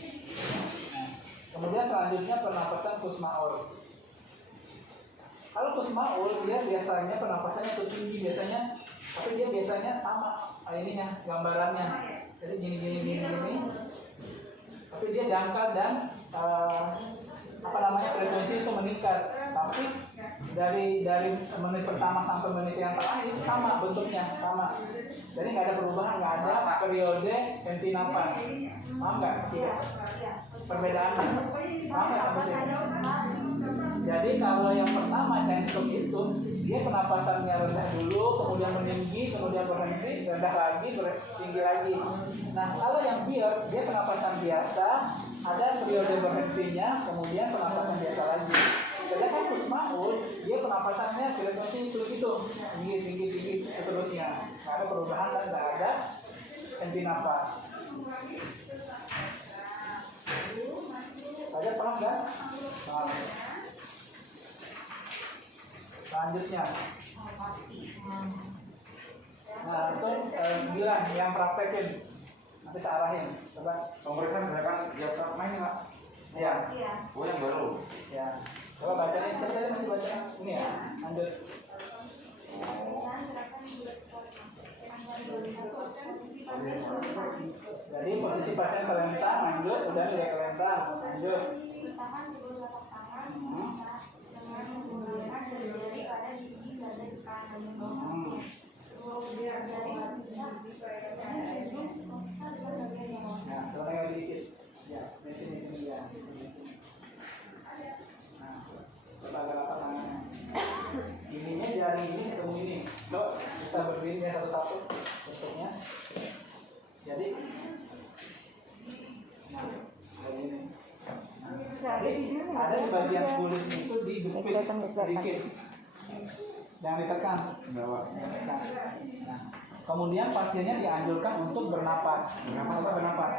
Nah, kemudian selanjutnya pernapasan kusmaul. Kalau kusmaul dia biasanya pernapasannya tuh tinggi biasanya, tapi dia biasanya sama ininya gambarannya. Jadi gini. Tapi dia dangkal dan frekuensi itu meningkat. Tapi dari menit pertama sampai menit yang terakhir sama bentuknya sama. Jadi nggak ada perubahan, nggak ada periode henti nafas. Paham nggak? Perbedaannya. Paham nggak sampai sini? Jadi kalau yang pertama time stop itu dia penapasannya rendah dulu, kemudian meninggi, kemudian berhenti, rendah lagi, tinggi lagi. Nah kalau yang biot dia penapasan biasa, ada periode berhentinya, kemudian penapasan biasa lagi. Sedangkan kusmaul dia penapasannya frekuensi itu tinggi seterusnya. Nggak ada perubahan dan nggak ada henti nafas. Ada paham nggak? Paham. Selanjutnya, nah langsung bilang yang praktekin, nanti saya arahin. Coba Pemeriksaan gerakan diafragma ini Pak. ya, Oh yang baru. ya. Coba bacain, coba tadi masih baca ini ya, lanjut. Jadi posisi pasien terlentang, lanjut, udah tidak terlentang, lanjut. Bertahan dulu telapak tangan dengan menggunakan jari pada gigi dada di kanan dan bawah. Dua jari bisa Nah, coba lagi dikit. Ya, di sini ya. Nah, coba agak tangannya. Ininya jari ini ketemu ini. Lo bisa berdiri ya satu-satu bentuknya. Jadi, nah, kayak gini. Jadi ada di bagian kulit itu dijepit sedikit. Jangan ditekan. Bawah. Nah, kemudian pasiennya dianjurkan untuk bernapas. Bernapas.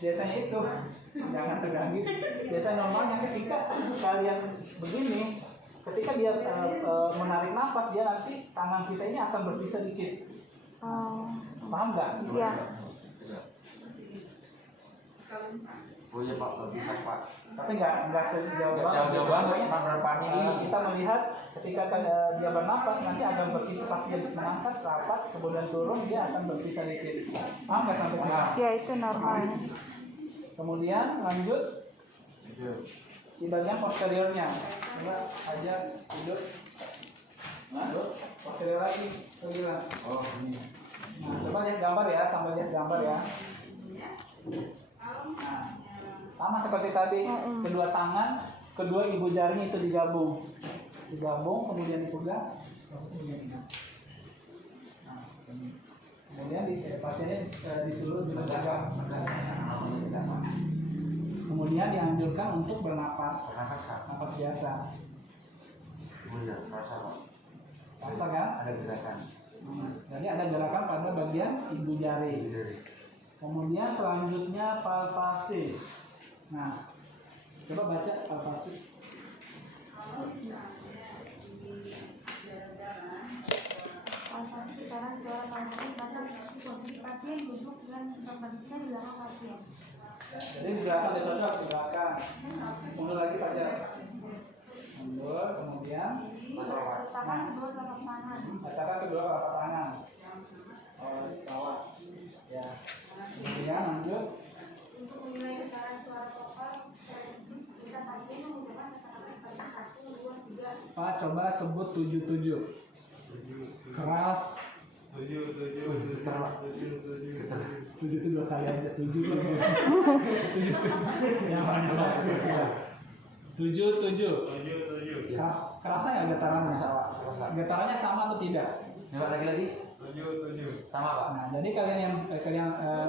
Biasanya itu jangan tegangin. Biasanya normalnya ketika kalian begini, ketika dia menarik nafas, dia nanti tangan kita ini akan berpisah dikit. Paham nggak? Iya. Oh iya Pak, bisa Pak. Tapi nggak sejauh Jauh-jauh banget, berapa Ini kita melihat ketika dia bernapas nanti akan berpisah, pas dia mengangkat rapat kemudian turun dia akan berpisah dikit. Paham nggak sampai sini? Ya itu normal. Kemudian lanjut di bagian posteriornya. Coba aja duduk. Lanjut posterior lagi. Coba. Oh ini. Nah, coba lihat gambar ya, sambil lihat gambar ya. Nah, sama seperti tadi, kedua tangan, kedua ibu jarinya itu digabung. digabung kemudian dipegang, begini. Nah, kemudian pasiennya disuruh juga pegang. Kemudian dianjurkan untuk bernapas, napas biasa. Rasa kan? Ada gerakan. Jadi ada gerakan pada bagian ibu jari. Kemudian selanjutnya palpasi. Nah, coba baca palpasi. Palpasi sekarang suara palpasi pada posisi pasien duduk dan tempatnya di belakang pasien. Jadi gerakan dicocok gerakan. Mundur lagi saja. Mundur, kemudian Letakkan kedua telapak tangan. letakkan kedua telapak tangan. Bawah. Ya. Kemudian lanjut. Untuk menilai getaran suara vokal, kita pasien menggunakan kata-kata 1, 2, 3. Pak, coba sebut 77. Keras. 77 itu 2 kali aja. 77. Yang banyak. 77. Kerasa nggak getarannya? Getarannya sama atau tidak? Coba lagi. Sama Pak. Nah, jadi kalian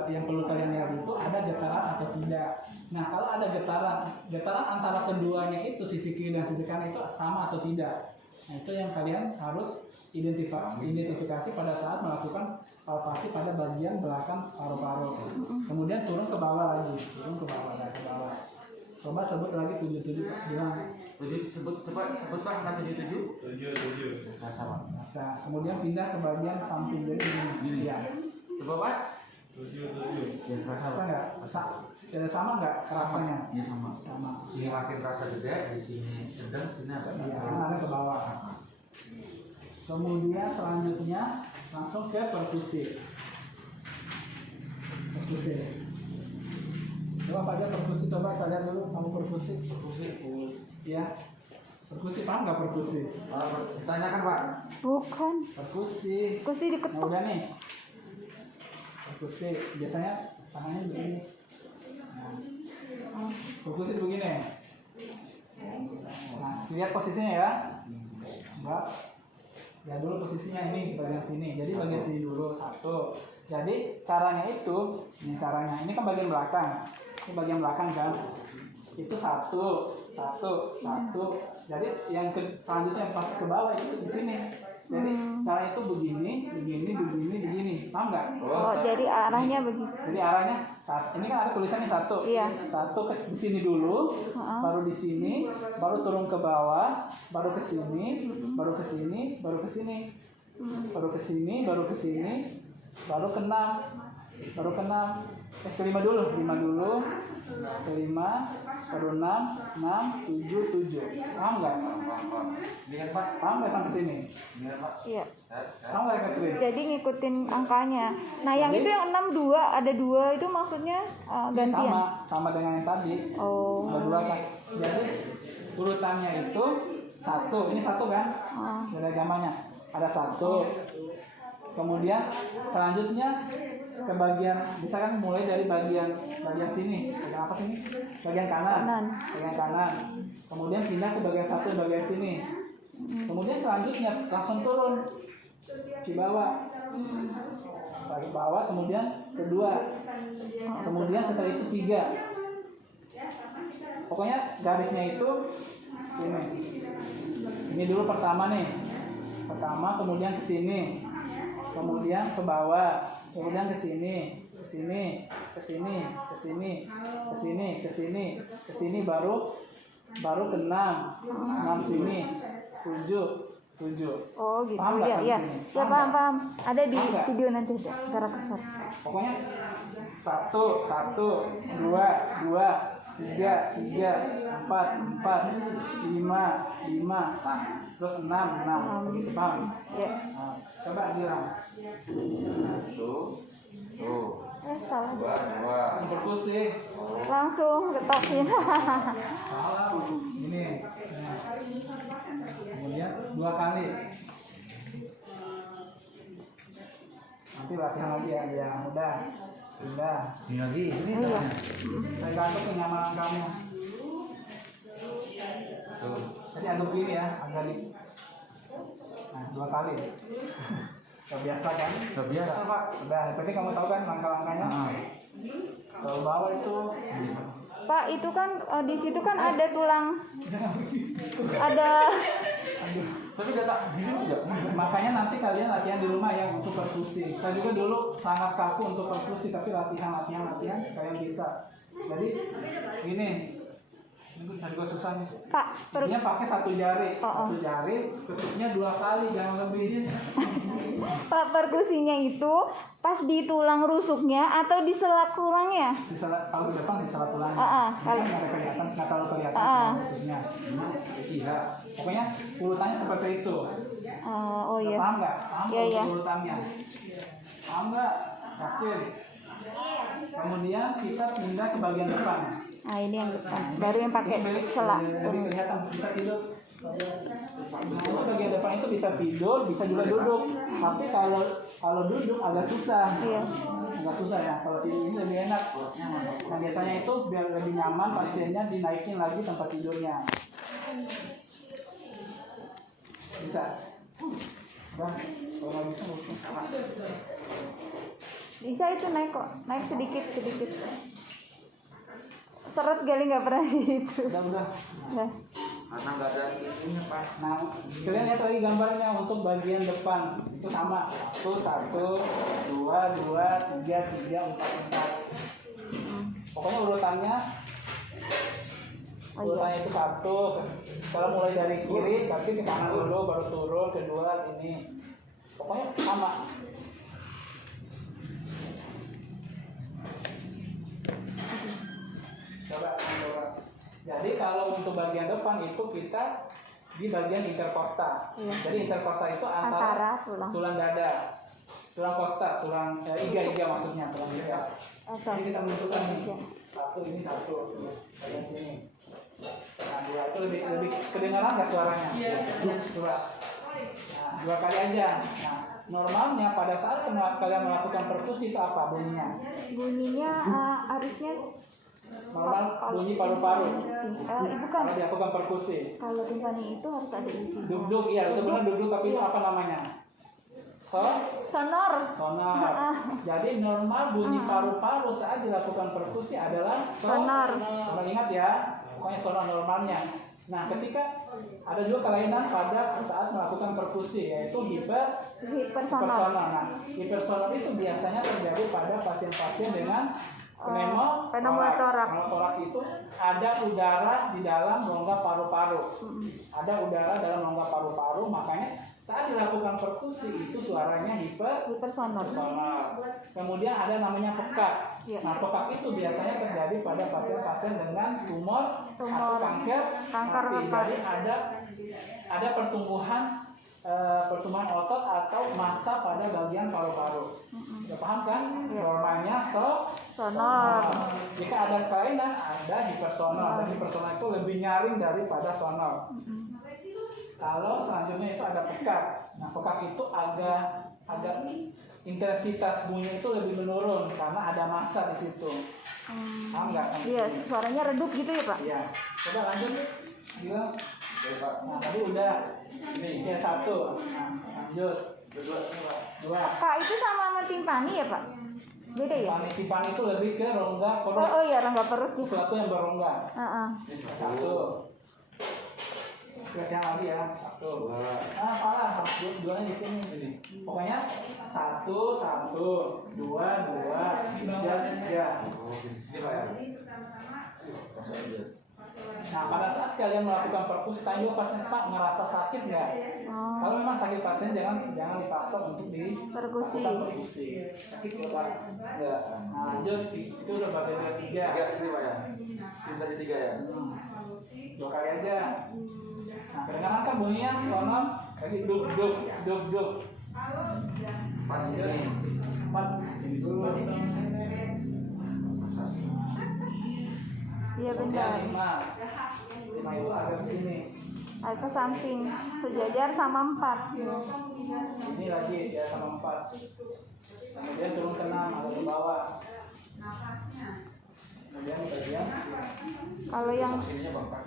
yang perlu kalian lihat itu ada getaran atau tidak. Nah, kalau ada getaran antara keduanya itu sisi kiri dan sisi kanan itu sama atau tidak. Nah, itu yang kalian harus identifikasi pada saat melakukan palpasi pada bagian belakang paru-paru. Kemudian turun ke bawah lagi, ke bawah. Coba sebut lagi 77, bilang. 7 sebut Pak, angka 77. 77. Sama. Masa. Kemudian pindah ke bagian samping jadi gini. Ya. Coba Pak. 77. Ya, Rasa nggak? Sama nggak kerasanya? Iya sama. Sini makin terasa gede, di sini sedang, sini agak. Iya, ada ke bawah. Kemudian selanjutnya langsung ke perkusi. Coba Pak Jan perkusi, coba saya lihat dulu kamu perkusi. Iya. Perkusi, paham nggak perkusi? Tanyakan Pak. Bukan. Perkusi. Kursi Nah, diketuk. udah nih. Perkusi biasanya tangannya begini. Nah, perkusi begini. Nah, lihat posisinya ya. Mbak. Ya dulu posisinya ini bagian sini. Jadi bagian sini dulu satu. Jadi caranya itu, ini kan bagian belakang. Ini bagian belakang kan. Itu satu. Jadi yang selanjutnya pas ke bawah itu di sini. Jadi cara itu begini. Paham nggak? Oh, jadi arahnya begitu. Jadi arahnya ini kan ada tulisannya satu. Iya. Satu di sini dulu, baru di sini, baru turun ke bawah, baru ke sini, baru ke sini, baru ke sini, baru ke sini, baru ke sini, baru ke 6. Kelima dulu, kelima, baru 6, 7. Paham nggak? Lihat Pak. Paham nggak sampai sini? Lihat Pak. Iya. Paham nggak Catherine? Jadi ngikutin angkanya. Nah, yang Jadi- itu yang 62 ada 2 itu maksudnya gantian. Sama dengan yang tadi. Oh. Ada 2 kan. Jadi urutannya itu satu. Ini satu kan? Ada gambarnya. Ada satu. Kemudian selanjutnya ke bagian, misalkan mulai dari bagian sini. Bagian apa sini? Bagian kanan. Bagian kanan. Kemudian pindah ke bagian satu, bagian sini. Kemudian selanjutnya langsung turun di bawah. Ke bawah, kemudian kedua. Kemudian setelah itu 3. Pokoknya garisnya itu ini. Ini dulu pertama nih. Kemudian ke sini. Kemudian ke bawah, kemudian ke sini, baru ke 6 sini, 7. Oh, gitu. Paham nggak Ya. sampai sini? Ya, Paham paham. Ada di Paham nggak? video nanti ada karakter. Pokoknya 1, 2, 3, 4, 5, terus 6, begitu paham? Ya. Nah, coba bilang. Tuh. Salah. 2. Perkusi. Langsung letokin. Salah, ini. Nah. Kemudian 2 kali. Nanti latihan lagi ya, udah. Ini lagi. Ini Iya. tangannya. Tergantung kenyamanan kamu. Tuh. Jadi agak begini ya, agak di. Nah, 2 kali. Gak biasa kan? Gak biasa, Pak. Udah, berarti kamu tahu kan langkah-langkahnya? Kalau bawah itu Pak, itu kan di situ kan ada tulang, ada. Tapi kata gini enggak. makanya nanti kalian latihan di rumah ya untuk perkusi. Saya juga dulu sangat kaku untuk perkusi, tapi latihan kalian bisa. Jadi gini, ini juga susah nih. Pak, Intinya pakai 1 jari, Oh. 1 jari, ketupnya 2 kali, jangan lebih. Pak, perkusinya itu pas di tulang rusuknya atau di selak tulangnya? Kalau di depan disalah tulang. Kalau nggak ada kelihatan, nggak terlalu kelihatan maksudnya. Iya, pokoknya urutannya seperti itu. oh iya. Paham nggak? Paham Iya, iya. urutannya? Paham nggak? Yakin? Kemudian kita pindah ke bagian depan. Nah, ini yang depan. Baru yang pakai selak. Jadi kelihatan bisa tidur. Jadi bagian depan itu bisa tidur, bisa juga duduk. Tapi kalau duduk agak susah. Iya. Agak susah ya. Kalau tidur ini lebih enak. Nah, biasanya itu biar lebih nyaman, pasiennya dinaikin lagi tempat tidurnya. Bisa. Nah, kalau nggak bisa mungkin sama. Bisa itu naik kok, naik sedikit. Seret kali nggak pernah gitu. Udah. Nah, Karena nggak ada ininya, Pak. Nah, kalian lihat lagi gambarnya untuk bagian depan itu sama. 1, 2, 3, 4. Pokoknya urutannya itu 1. Kalau mulai dari kiri, tapi ke kanan dulu, baru turun, kedua ini. Pokoknya sama. Coba. Jadi kalau untuk bagian depan itu kita di bagian interkosta. Iya. Jadi interkosta itu Antara antara tulang. dada, tulang kosta, iga maksudnya, tulang iga. Jadi kita menentukan nih, 1 ini 1, bagian sini. Nah, 2 itu lebih kedengaran nggak suaranya? Coba. Nah, 2 kali aja. Nah, normalnya pada saat kalian melakukan perkusi itu apa bunyinya? Bunyinya harusnya Normal bunyi paru-paru. bukan. Kalau dilakukan perkusi. Kalau timpani itu harus ada isi. Duk-duk, iya itu benar duk-duk, tapi itu apa namanya? Sonor. Sonar. Jadi normal bunyi paru-paru saat dilakukan perkusi adalah Sonar. Sonar, ingat ya, pokoknya sonar normalnya. Nah, ketika ada juga kelainan pada saat melakukan perkusi, yaitu hipersonar. Nah, hipersonar itu biasanya terjadi pada pasien-pasien dengan pneumotoraks. Pneumotoraks itu ada udara di dalam rongga paru-paru. Ada udara dalam rongga paru-paru, makanya saat dilakukan perkusi itu suaranya hipersonar. Kemudian ada namanya pekak. Ya. Nah, pekak itu biasanya terjadi pada pasien-pasien dengan tumor atau kanker hati. Jadi ada pertumbuhan otot atau massa pada bagian paru-paru. Sudah paham kan? Ya. Normanya sonor. Jika ada kelainan, ada hipersonar. Dan hipersonar itu lebih nyaring daripada sonor. Kalau selanjutnya itu ada pekak. Nah, pekak itu agak intensitas bunyi itu lebih menurun karena ada massa di situ. Paham nggak? Iya, suaranya redup gitu ya Pak? Iya. Coba lanjut. Bilang. Nah, tadi udah. Ini C1. Nah, lanjut. 2. Pak, itu sama timpani ya Pak? Beda ya? Timpani itu lebih ke rongga perut. Oh iya, rongga perut. Sesuatu yang berongga. 1. Yang lagi ya. 1. Parah. 2-nya di sini. Pokoknya 1, 2, 3. Nah, pada saat kalian melakukan perkusi, tanya pasien Pak ngerasa sakit nggak? Kalau memang sakit pasien jangan dipaksa untuk perkusi. Sakit nggak Pak? Nggak. Nah, lanjut itu udah bagian 3. 3 sini Pak ya. Tim tadi 3 ya. 2 kali aja. Nah, kadang-kadang kan bunyinya sonor, tadi duk. 4 sini. 4 sini dulu. Iya benar. 5 itu agak sini. Ke samping, sejajar sama 4. Ini lagi ya sama 4. Kemudian turun ke 6 atau ke bawah. Kemudian bagian Kalau yang Sininya bengkak.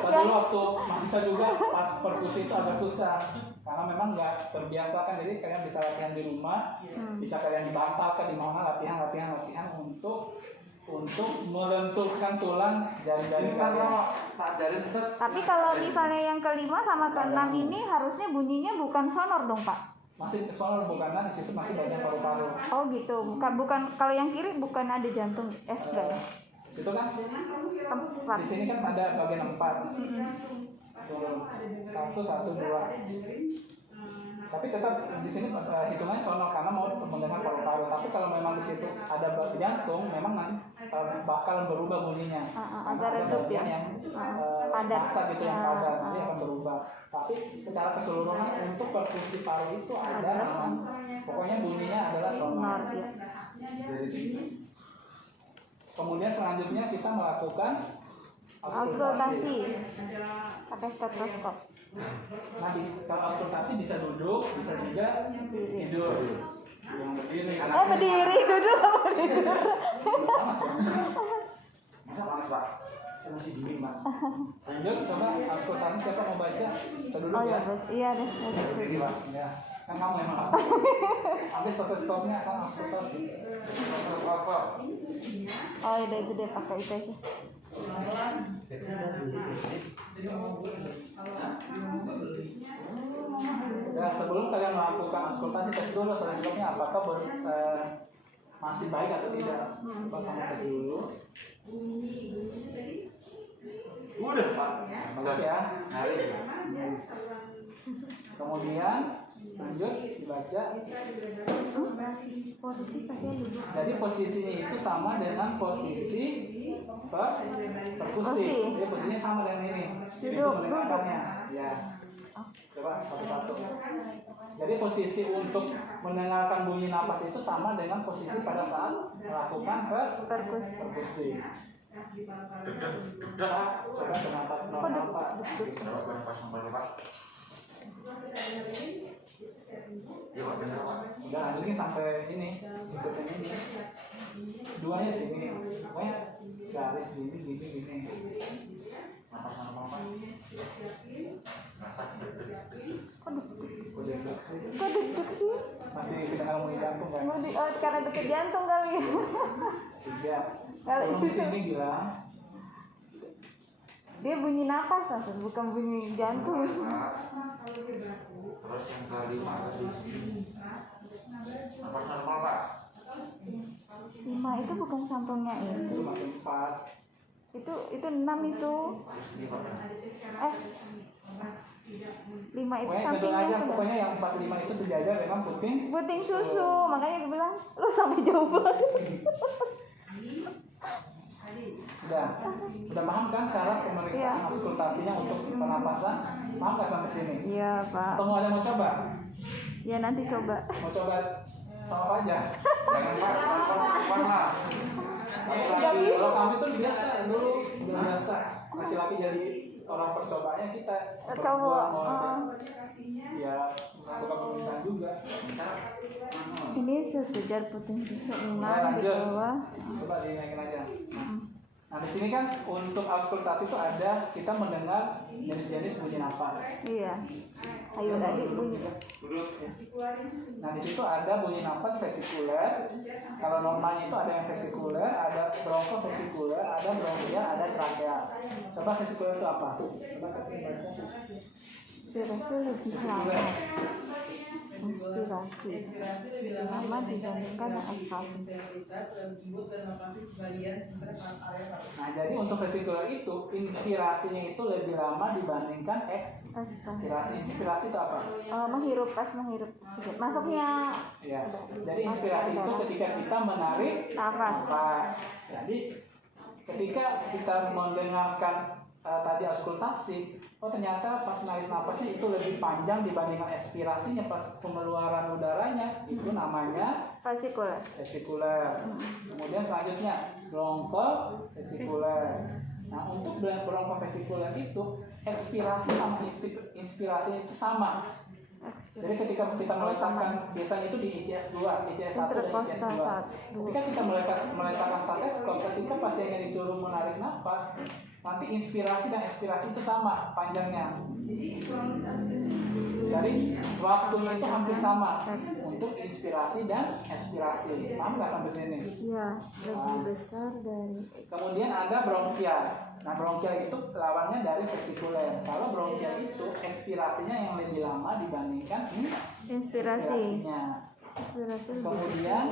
Kita dulu waktu mahasiswa juga pas perkusi itu agak susah karena memang nggak terbiasa kan, jadi kalian bisa latihan di rumah, bisa kalian dibantah kan di mana latihan untuk melenturkan tulang jari-jari Kan kalian. kalau tak ajarin kita. tapi kalau misalnya yang kelima sama keenam ini harusnya bunyinya bukan sonor dong Pak. Masih soal bukan, di situ masih banyak paru-paru. Oh gitu, bukan kalau yang kiri bukan ada jantung, enggak ya? Situ kan Tempat. di sini kan ada bagian 4. Turun 1, 2. Tapi tetap di sini hitungannya sonor karena mau mendengar paru-paru. Tapi kalau memang di situ ada jantung, memang nanti bakal berubah bunyinya. Karena agak ada redup bagian ya. yang Padat. masa gitu yang padat, nanti akan berubah. Tapi secara keseluruhan untuk perkusi paru itu ada, pokoknya bunyinya adalah sonor. Sonor ya. Kemudian selanjutnya kita melakukan Auskultasi pakai stetoskop. Nah, kalau auskultasi bisa duduk, bisa juga tidur. Yang berdiri. Berdiri duduk apa tidur? Panas ya? Masa panas Pak? Saya masih dingin, Mbak. Lanjut, coba auskultasi siapa mau baca? Kita duduk Oh ya. ya, iya deh. Berdiri, Pak. Ya. Kan kamu yang malah. Habis stetoskopnya akan auskultasi. Apa? Oh iya itu deh pakai itu aja. Dan sebelum kalian melakukan auskultasi, tes dulu stetoskopnya apakah masih baik atau tidak. Coba kamu tes dulu. Udah Pak. Bagus ya. Hari. Kemudian lanjut dibaca. Posisi pasien duduk. Jadi posisinya itu sama dengan posisi perkusi. Jadi posisinya sama dengan ini. Itu Duduk, mendengarkannya. Ya. Coba satu-satu. Jadi posisi untuk mendengarkan bunyi napas itu sama dengan posisi pada saat melakukan perkusi. Coba bernapas normal, Pak. Coba pas nomor Pak. Iya Pak, benar Pak. Udah lanjutin sampai ini, ikutin ini. Duanya sini. Pokoknya garis gini. Napas normal Pak. Rasa Kok deg-deg sih? Kok duduk sih? Masih kedengaran bunyi jantung kan? Karena deket jantung kali ya. 3. Kali Belum di sini gila. Dia bunyi napas langsung, bukan bunyi jantung. Terus yang kelima tadi. Napas normal Pak. 5 itu bukan sambungnya Itu ini. masih 4. Itu 6 itu. Terus ini Pak. 5 itu Pokoknya betul sampingnya aja, itu. pokoknya yang 45 itu sejajar dengan Puting susu, makanya gue bilang lu sampai jauh banget. Udah paham kan cara pemeriksaan Iya. auskultasinya untuk pernapasan? Paham nggak sampai sini? Iya Pak. Atau mau ada mau coba? Ya nanti coba. Mau coba sama apa aja? Jangan Pak, pelan lah. Kalau kami tuh biasa dulu udah biasa. Laki-laki jadi orang percobaannya kita. Coba. Ya melakukan pemeriksaan juga. Ini sejajar puting susu 6 Nah, di lanjut. bawah. Coba dinaikin aja. Nah di sini kan untuk auskultasi itu ada kita mendengar jenis-jenis bunyi nafas. Iya. Ayo tadi bunyi. Nah di situ ada bunyi nafas vesikuler. Kalau normalnya itu ada yang vesikuler, ada bronkofesikuler, ada bronkial, ada trakea. Coba vesikuler itu apa? Coba kasih baca. Inspirasi lebih lama. Inspirasi lebih lama dibandingkan dengan ekspirasi. Nah jadi untuk vesikuler itu inspirasinya itu lebih lama dibandingkan ekspirasi. Inspirasi itu apa? Menghirup pas menghirup masuknya. Ya. Jadi inspirasi itu ketika kita menarik nafas. Jadi ketika kita mendengarkan tadi auskultasi, oh ternyata pas narik nafasnya itu lebih panjang dibandingkan ekspirasinya pas pengeluaran udaranya, itu namanya Vesikuler. vesikuler. Kemudian selanjutnya bronkofesikuler. Nah untuk bronkofesikuler itu ekspirasi sama inspirasi itu sama. Jadi ketika kita meletakkan, biasanya itu di ICS 2, ICS 1 dan ICS 2. Ketika kita meletakkan stetoskop, ketika pasiennya disuruh menarik nafas, nanti inspirasi dan ekspirasi itu sama panjangnya. Jadi waktunya itu hampir sama untuk inspirasi dan ekspirasi. Paham nggak sampai sini? Iya, lebih besar dari Kemudian ada bronkial. Nah, bronkial itu lawannya dari vesikuler. Kalau bronkial itu ekspirasinya yang lebih lama dibandingkan inspirasi. inspirasinya. Inspirasi lebih Kemudian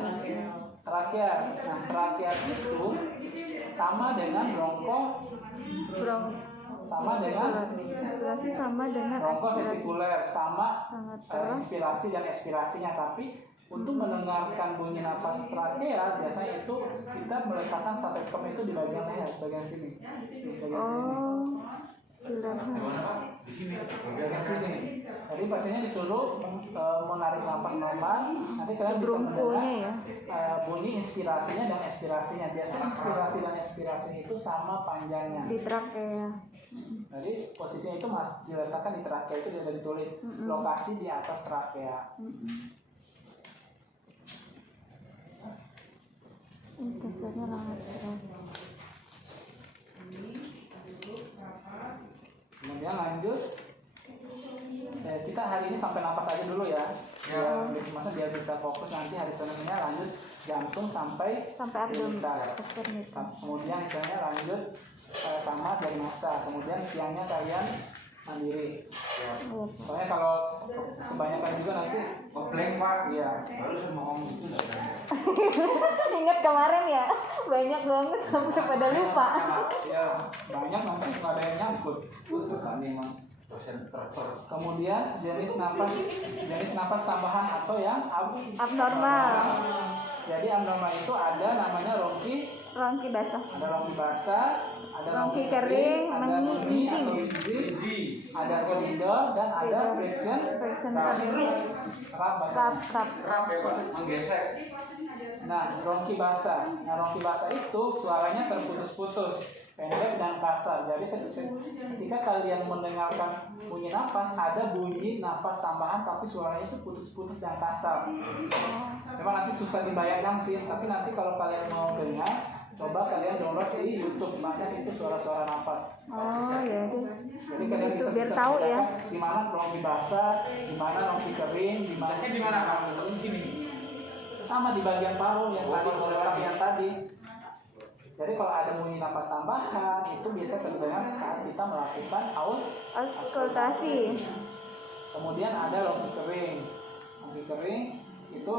trakeal. Nah, trakeal itu sama dengan sama dengan inspirasi sama dengan bronko ekspirasi. vesikuler, sama Sangat keras. inspirasi dan ekspirasinya. Tapi untuk mendengarkan bunyi napas trakea, biasanya itu kita meletakkan stetoskop itu di bagian leher, bagian sini. Di bagian sini. Oh, di leher. Gimana Pak? Di sini. Bagian sini. Jadi pasiennya disuruh menarik napas normal. Nanti kalian bisa Bronkonya mendengar ya. bunyi inspirasinya dan ekspirasinya. Biasanya inspirasi dan ekspirasi itu sama panjangnya. Di trakea. Jadi posisinya itu diletakkan di trakea, itu sudah ditulis lokasi di atas trakea. Dasarnya sangat keras. Kemudian lanjut, kita hari ini sampai napas aja dulu ya. Biar bisa fokus nanti hari Seninnya lanjut jantung sampai Abdomen. genital. Kemudian misalnya lanjut sama diagnosa. Kemudian siangnya kalian mandiri. Soalnya kalau kebanyakan juga nanti Komplain Pak. iya. Baru saya mau ngomong itu nggak berani. Ingat kemarin ya, banyak banget sampai pada lupa. Ya, banyak nanti nggak ada yang nyangkut. Kami emang dosen dokter. Kemudian jenis napas tambahan atau yang Abnormal. Jadi abnormal itu ada namanya Rongki basah. ada ronki basah, ada Rongki kering, ada wheezing. atau wheezing, ada koridor dan ada friction rap basahnya. Rap ya Pak, menggesek. Nah, rongki basah. Nah, rongki basah itu suaranya terputus-putus, pendek dan kasar. Jadi ketika kalian mendengarkan bunyi napas, ada bunyi napas tambahan tapi suaranya itu putus-putus dan kasar. Memang nanti susah dibayangkan sih, tapi nanti kalau kalian mau dengar, coba kalian download di YouTube, banyak itu suara-suara napas. Oh ya deh. Jadi kalian bisa Biar tahu ya. di mana rongki basah, di mana rongki kering, di mana Kamu di sini. sama di bagian paru yang tadi lewat yang tadi. Jadi kalau ada bunyi napas tambahan itu biasa terdengar saat kita melakukan Auskultasi. Kemudian ada rongki kering. Rongki kering itu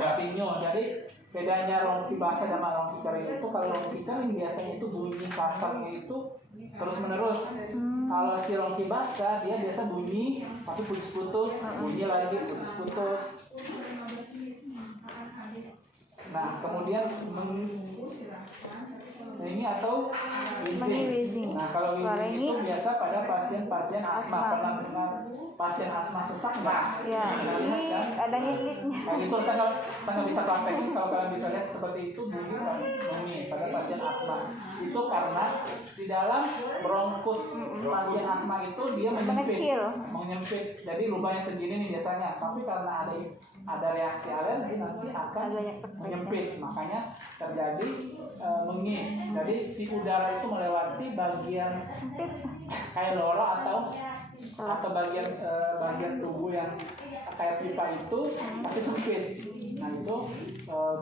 continue. Jadi bedanya rongki basah sama rongki kering itu, kalau rongki kering biasanya itu bunyi kasarnya itu terus menerus. Kalau si rongki basah dia biasa bunyi tapi putus-putus, bunyi lagi putus-putus. Nah, kemudian ini atau wheezing. Nah, kalau wheezing itu biasa pada pasien-pasien asma. Pernah dengar pasien asma sesak nggak? Ya, ini ada ngikliknya. Nah, itu saya nggak bisa praktekin. Kalau kalian bisa lihat seperti itu bunyi pada pasien asma. Itu karena di dalam bronkus pasien asma itu dia menyempit. Jadi lubangnya segini nih biasanya. Tapi karena ada reaksi alergi nanti akan menyempit, makanya terjadi menging. Jadi si udara itu melewati bagian kayak lora atau bagian tubuh yang kayak pipa itu tapi sempit. Nah itu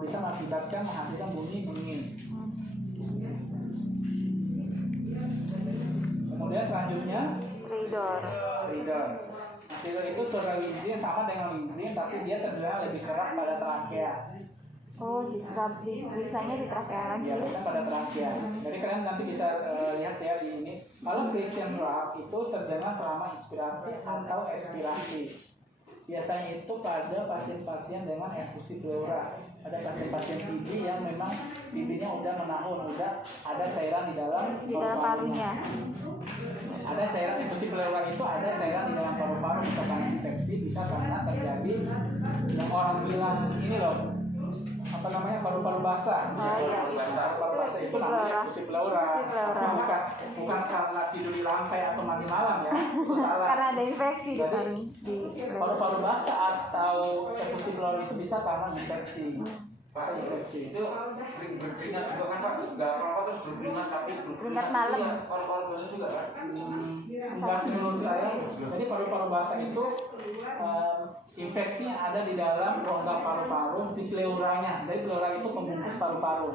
bisa mengakibatkan menghasilkan bunyi menging. Kemudian selanjutnya stridor. Nah, stridor itu suara wheezing sama dengan wheezing, tapi dia terdengar lebih keras pada trakea. Oh, biasanya di trakea lagi. Ya, biasanya pada trakea. Jadi kalian nanti bisa lihat ya di ini. Kalau friction rap itu terdengar selama inspirasi atau ekspirasi. Biasanya itu pada pasien-pasien dengan efusi pleura. Ada pasien-pasien TB yang memang TB-nya udah menahun, udah ada cairan di dalam parunya. Ada cairan infusi pleura itu ada cairan di dalam paru-paru, bisa karena infeksi, bisa karena terjadi yang orang bilang ini loh, apa apa namanya paru-paru basah. Oh, iya. Paru-paru basah itu namanya fusi pleura. Bukan karena tidur di lantai atau mandi malam ya, itu salah. Karena ada infeksi Jadi, kan di paru-paru basah atau fusi pleura itu bisa karena infeksi. Pak, itu berkeringat juga kan Pak? Nggak apa-apa terus berkeringat tapi Keringat malam. Iya, paru-paru basah juga kan? Enggak sih menurut saya. Jadi paru-paru basah itu infeksinya ada di dalam rongga paru-paru, di pleuranya. Jadi pleura itu pembungkus paru-paru.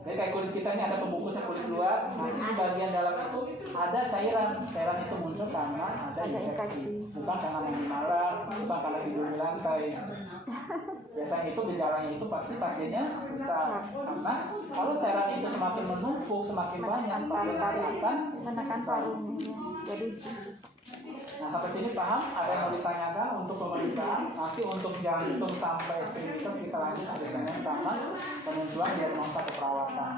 Jadi kayak kulit kita ini ada pembungkusnya kulit luar, nanti di bagian dalam itu ada cairan. Cairan itu muncul karena ada infeksi, bukan karena mandi malam, bukan karena tidur di lantai. Biasanya itu gejalanya itu pasti pasiennya sesak, karena kalau cairan itu semakin menumpuk, semakin banyak, pasien akan menekan parunya. Jadi Nah sampai sini paham? Ada yang mau ditanyakan untuk pemeriksaan? Nanti untuk jantung sampai ekstremitas kita lanjut hari Senin sama penentuan diagnosa keperawatan.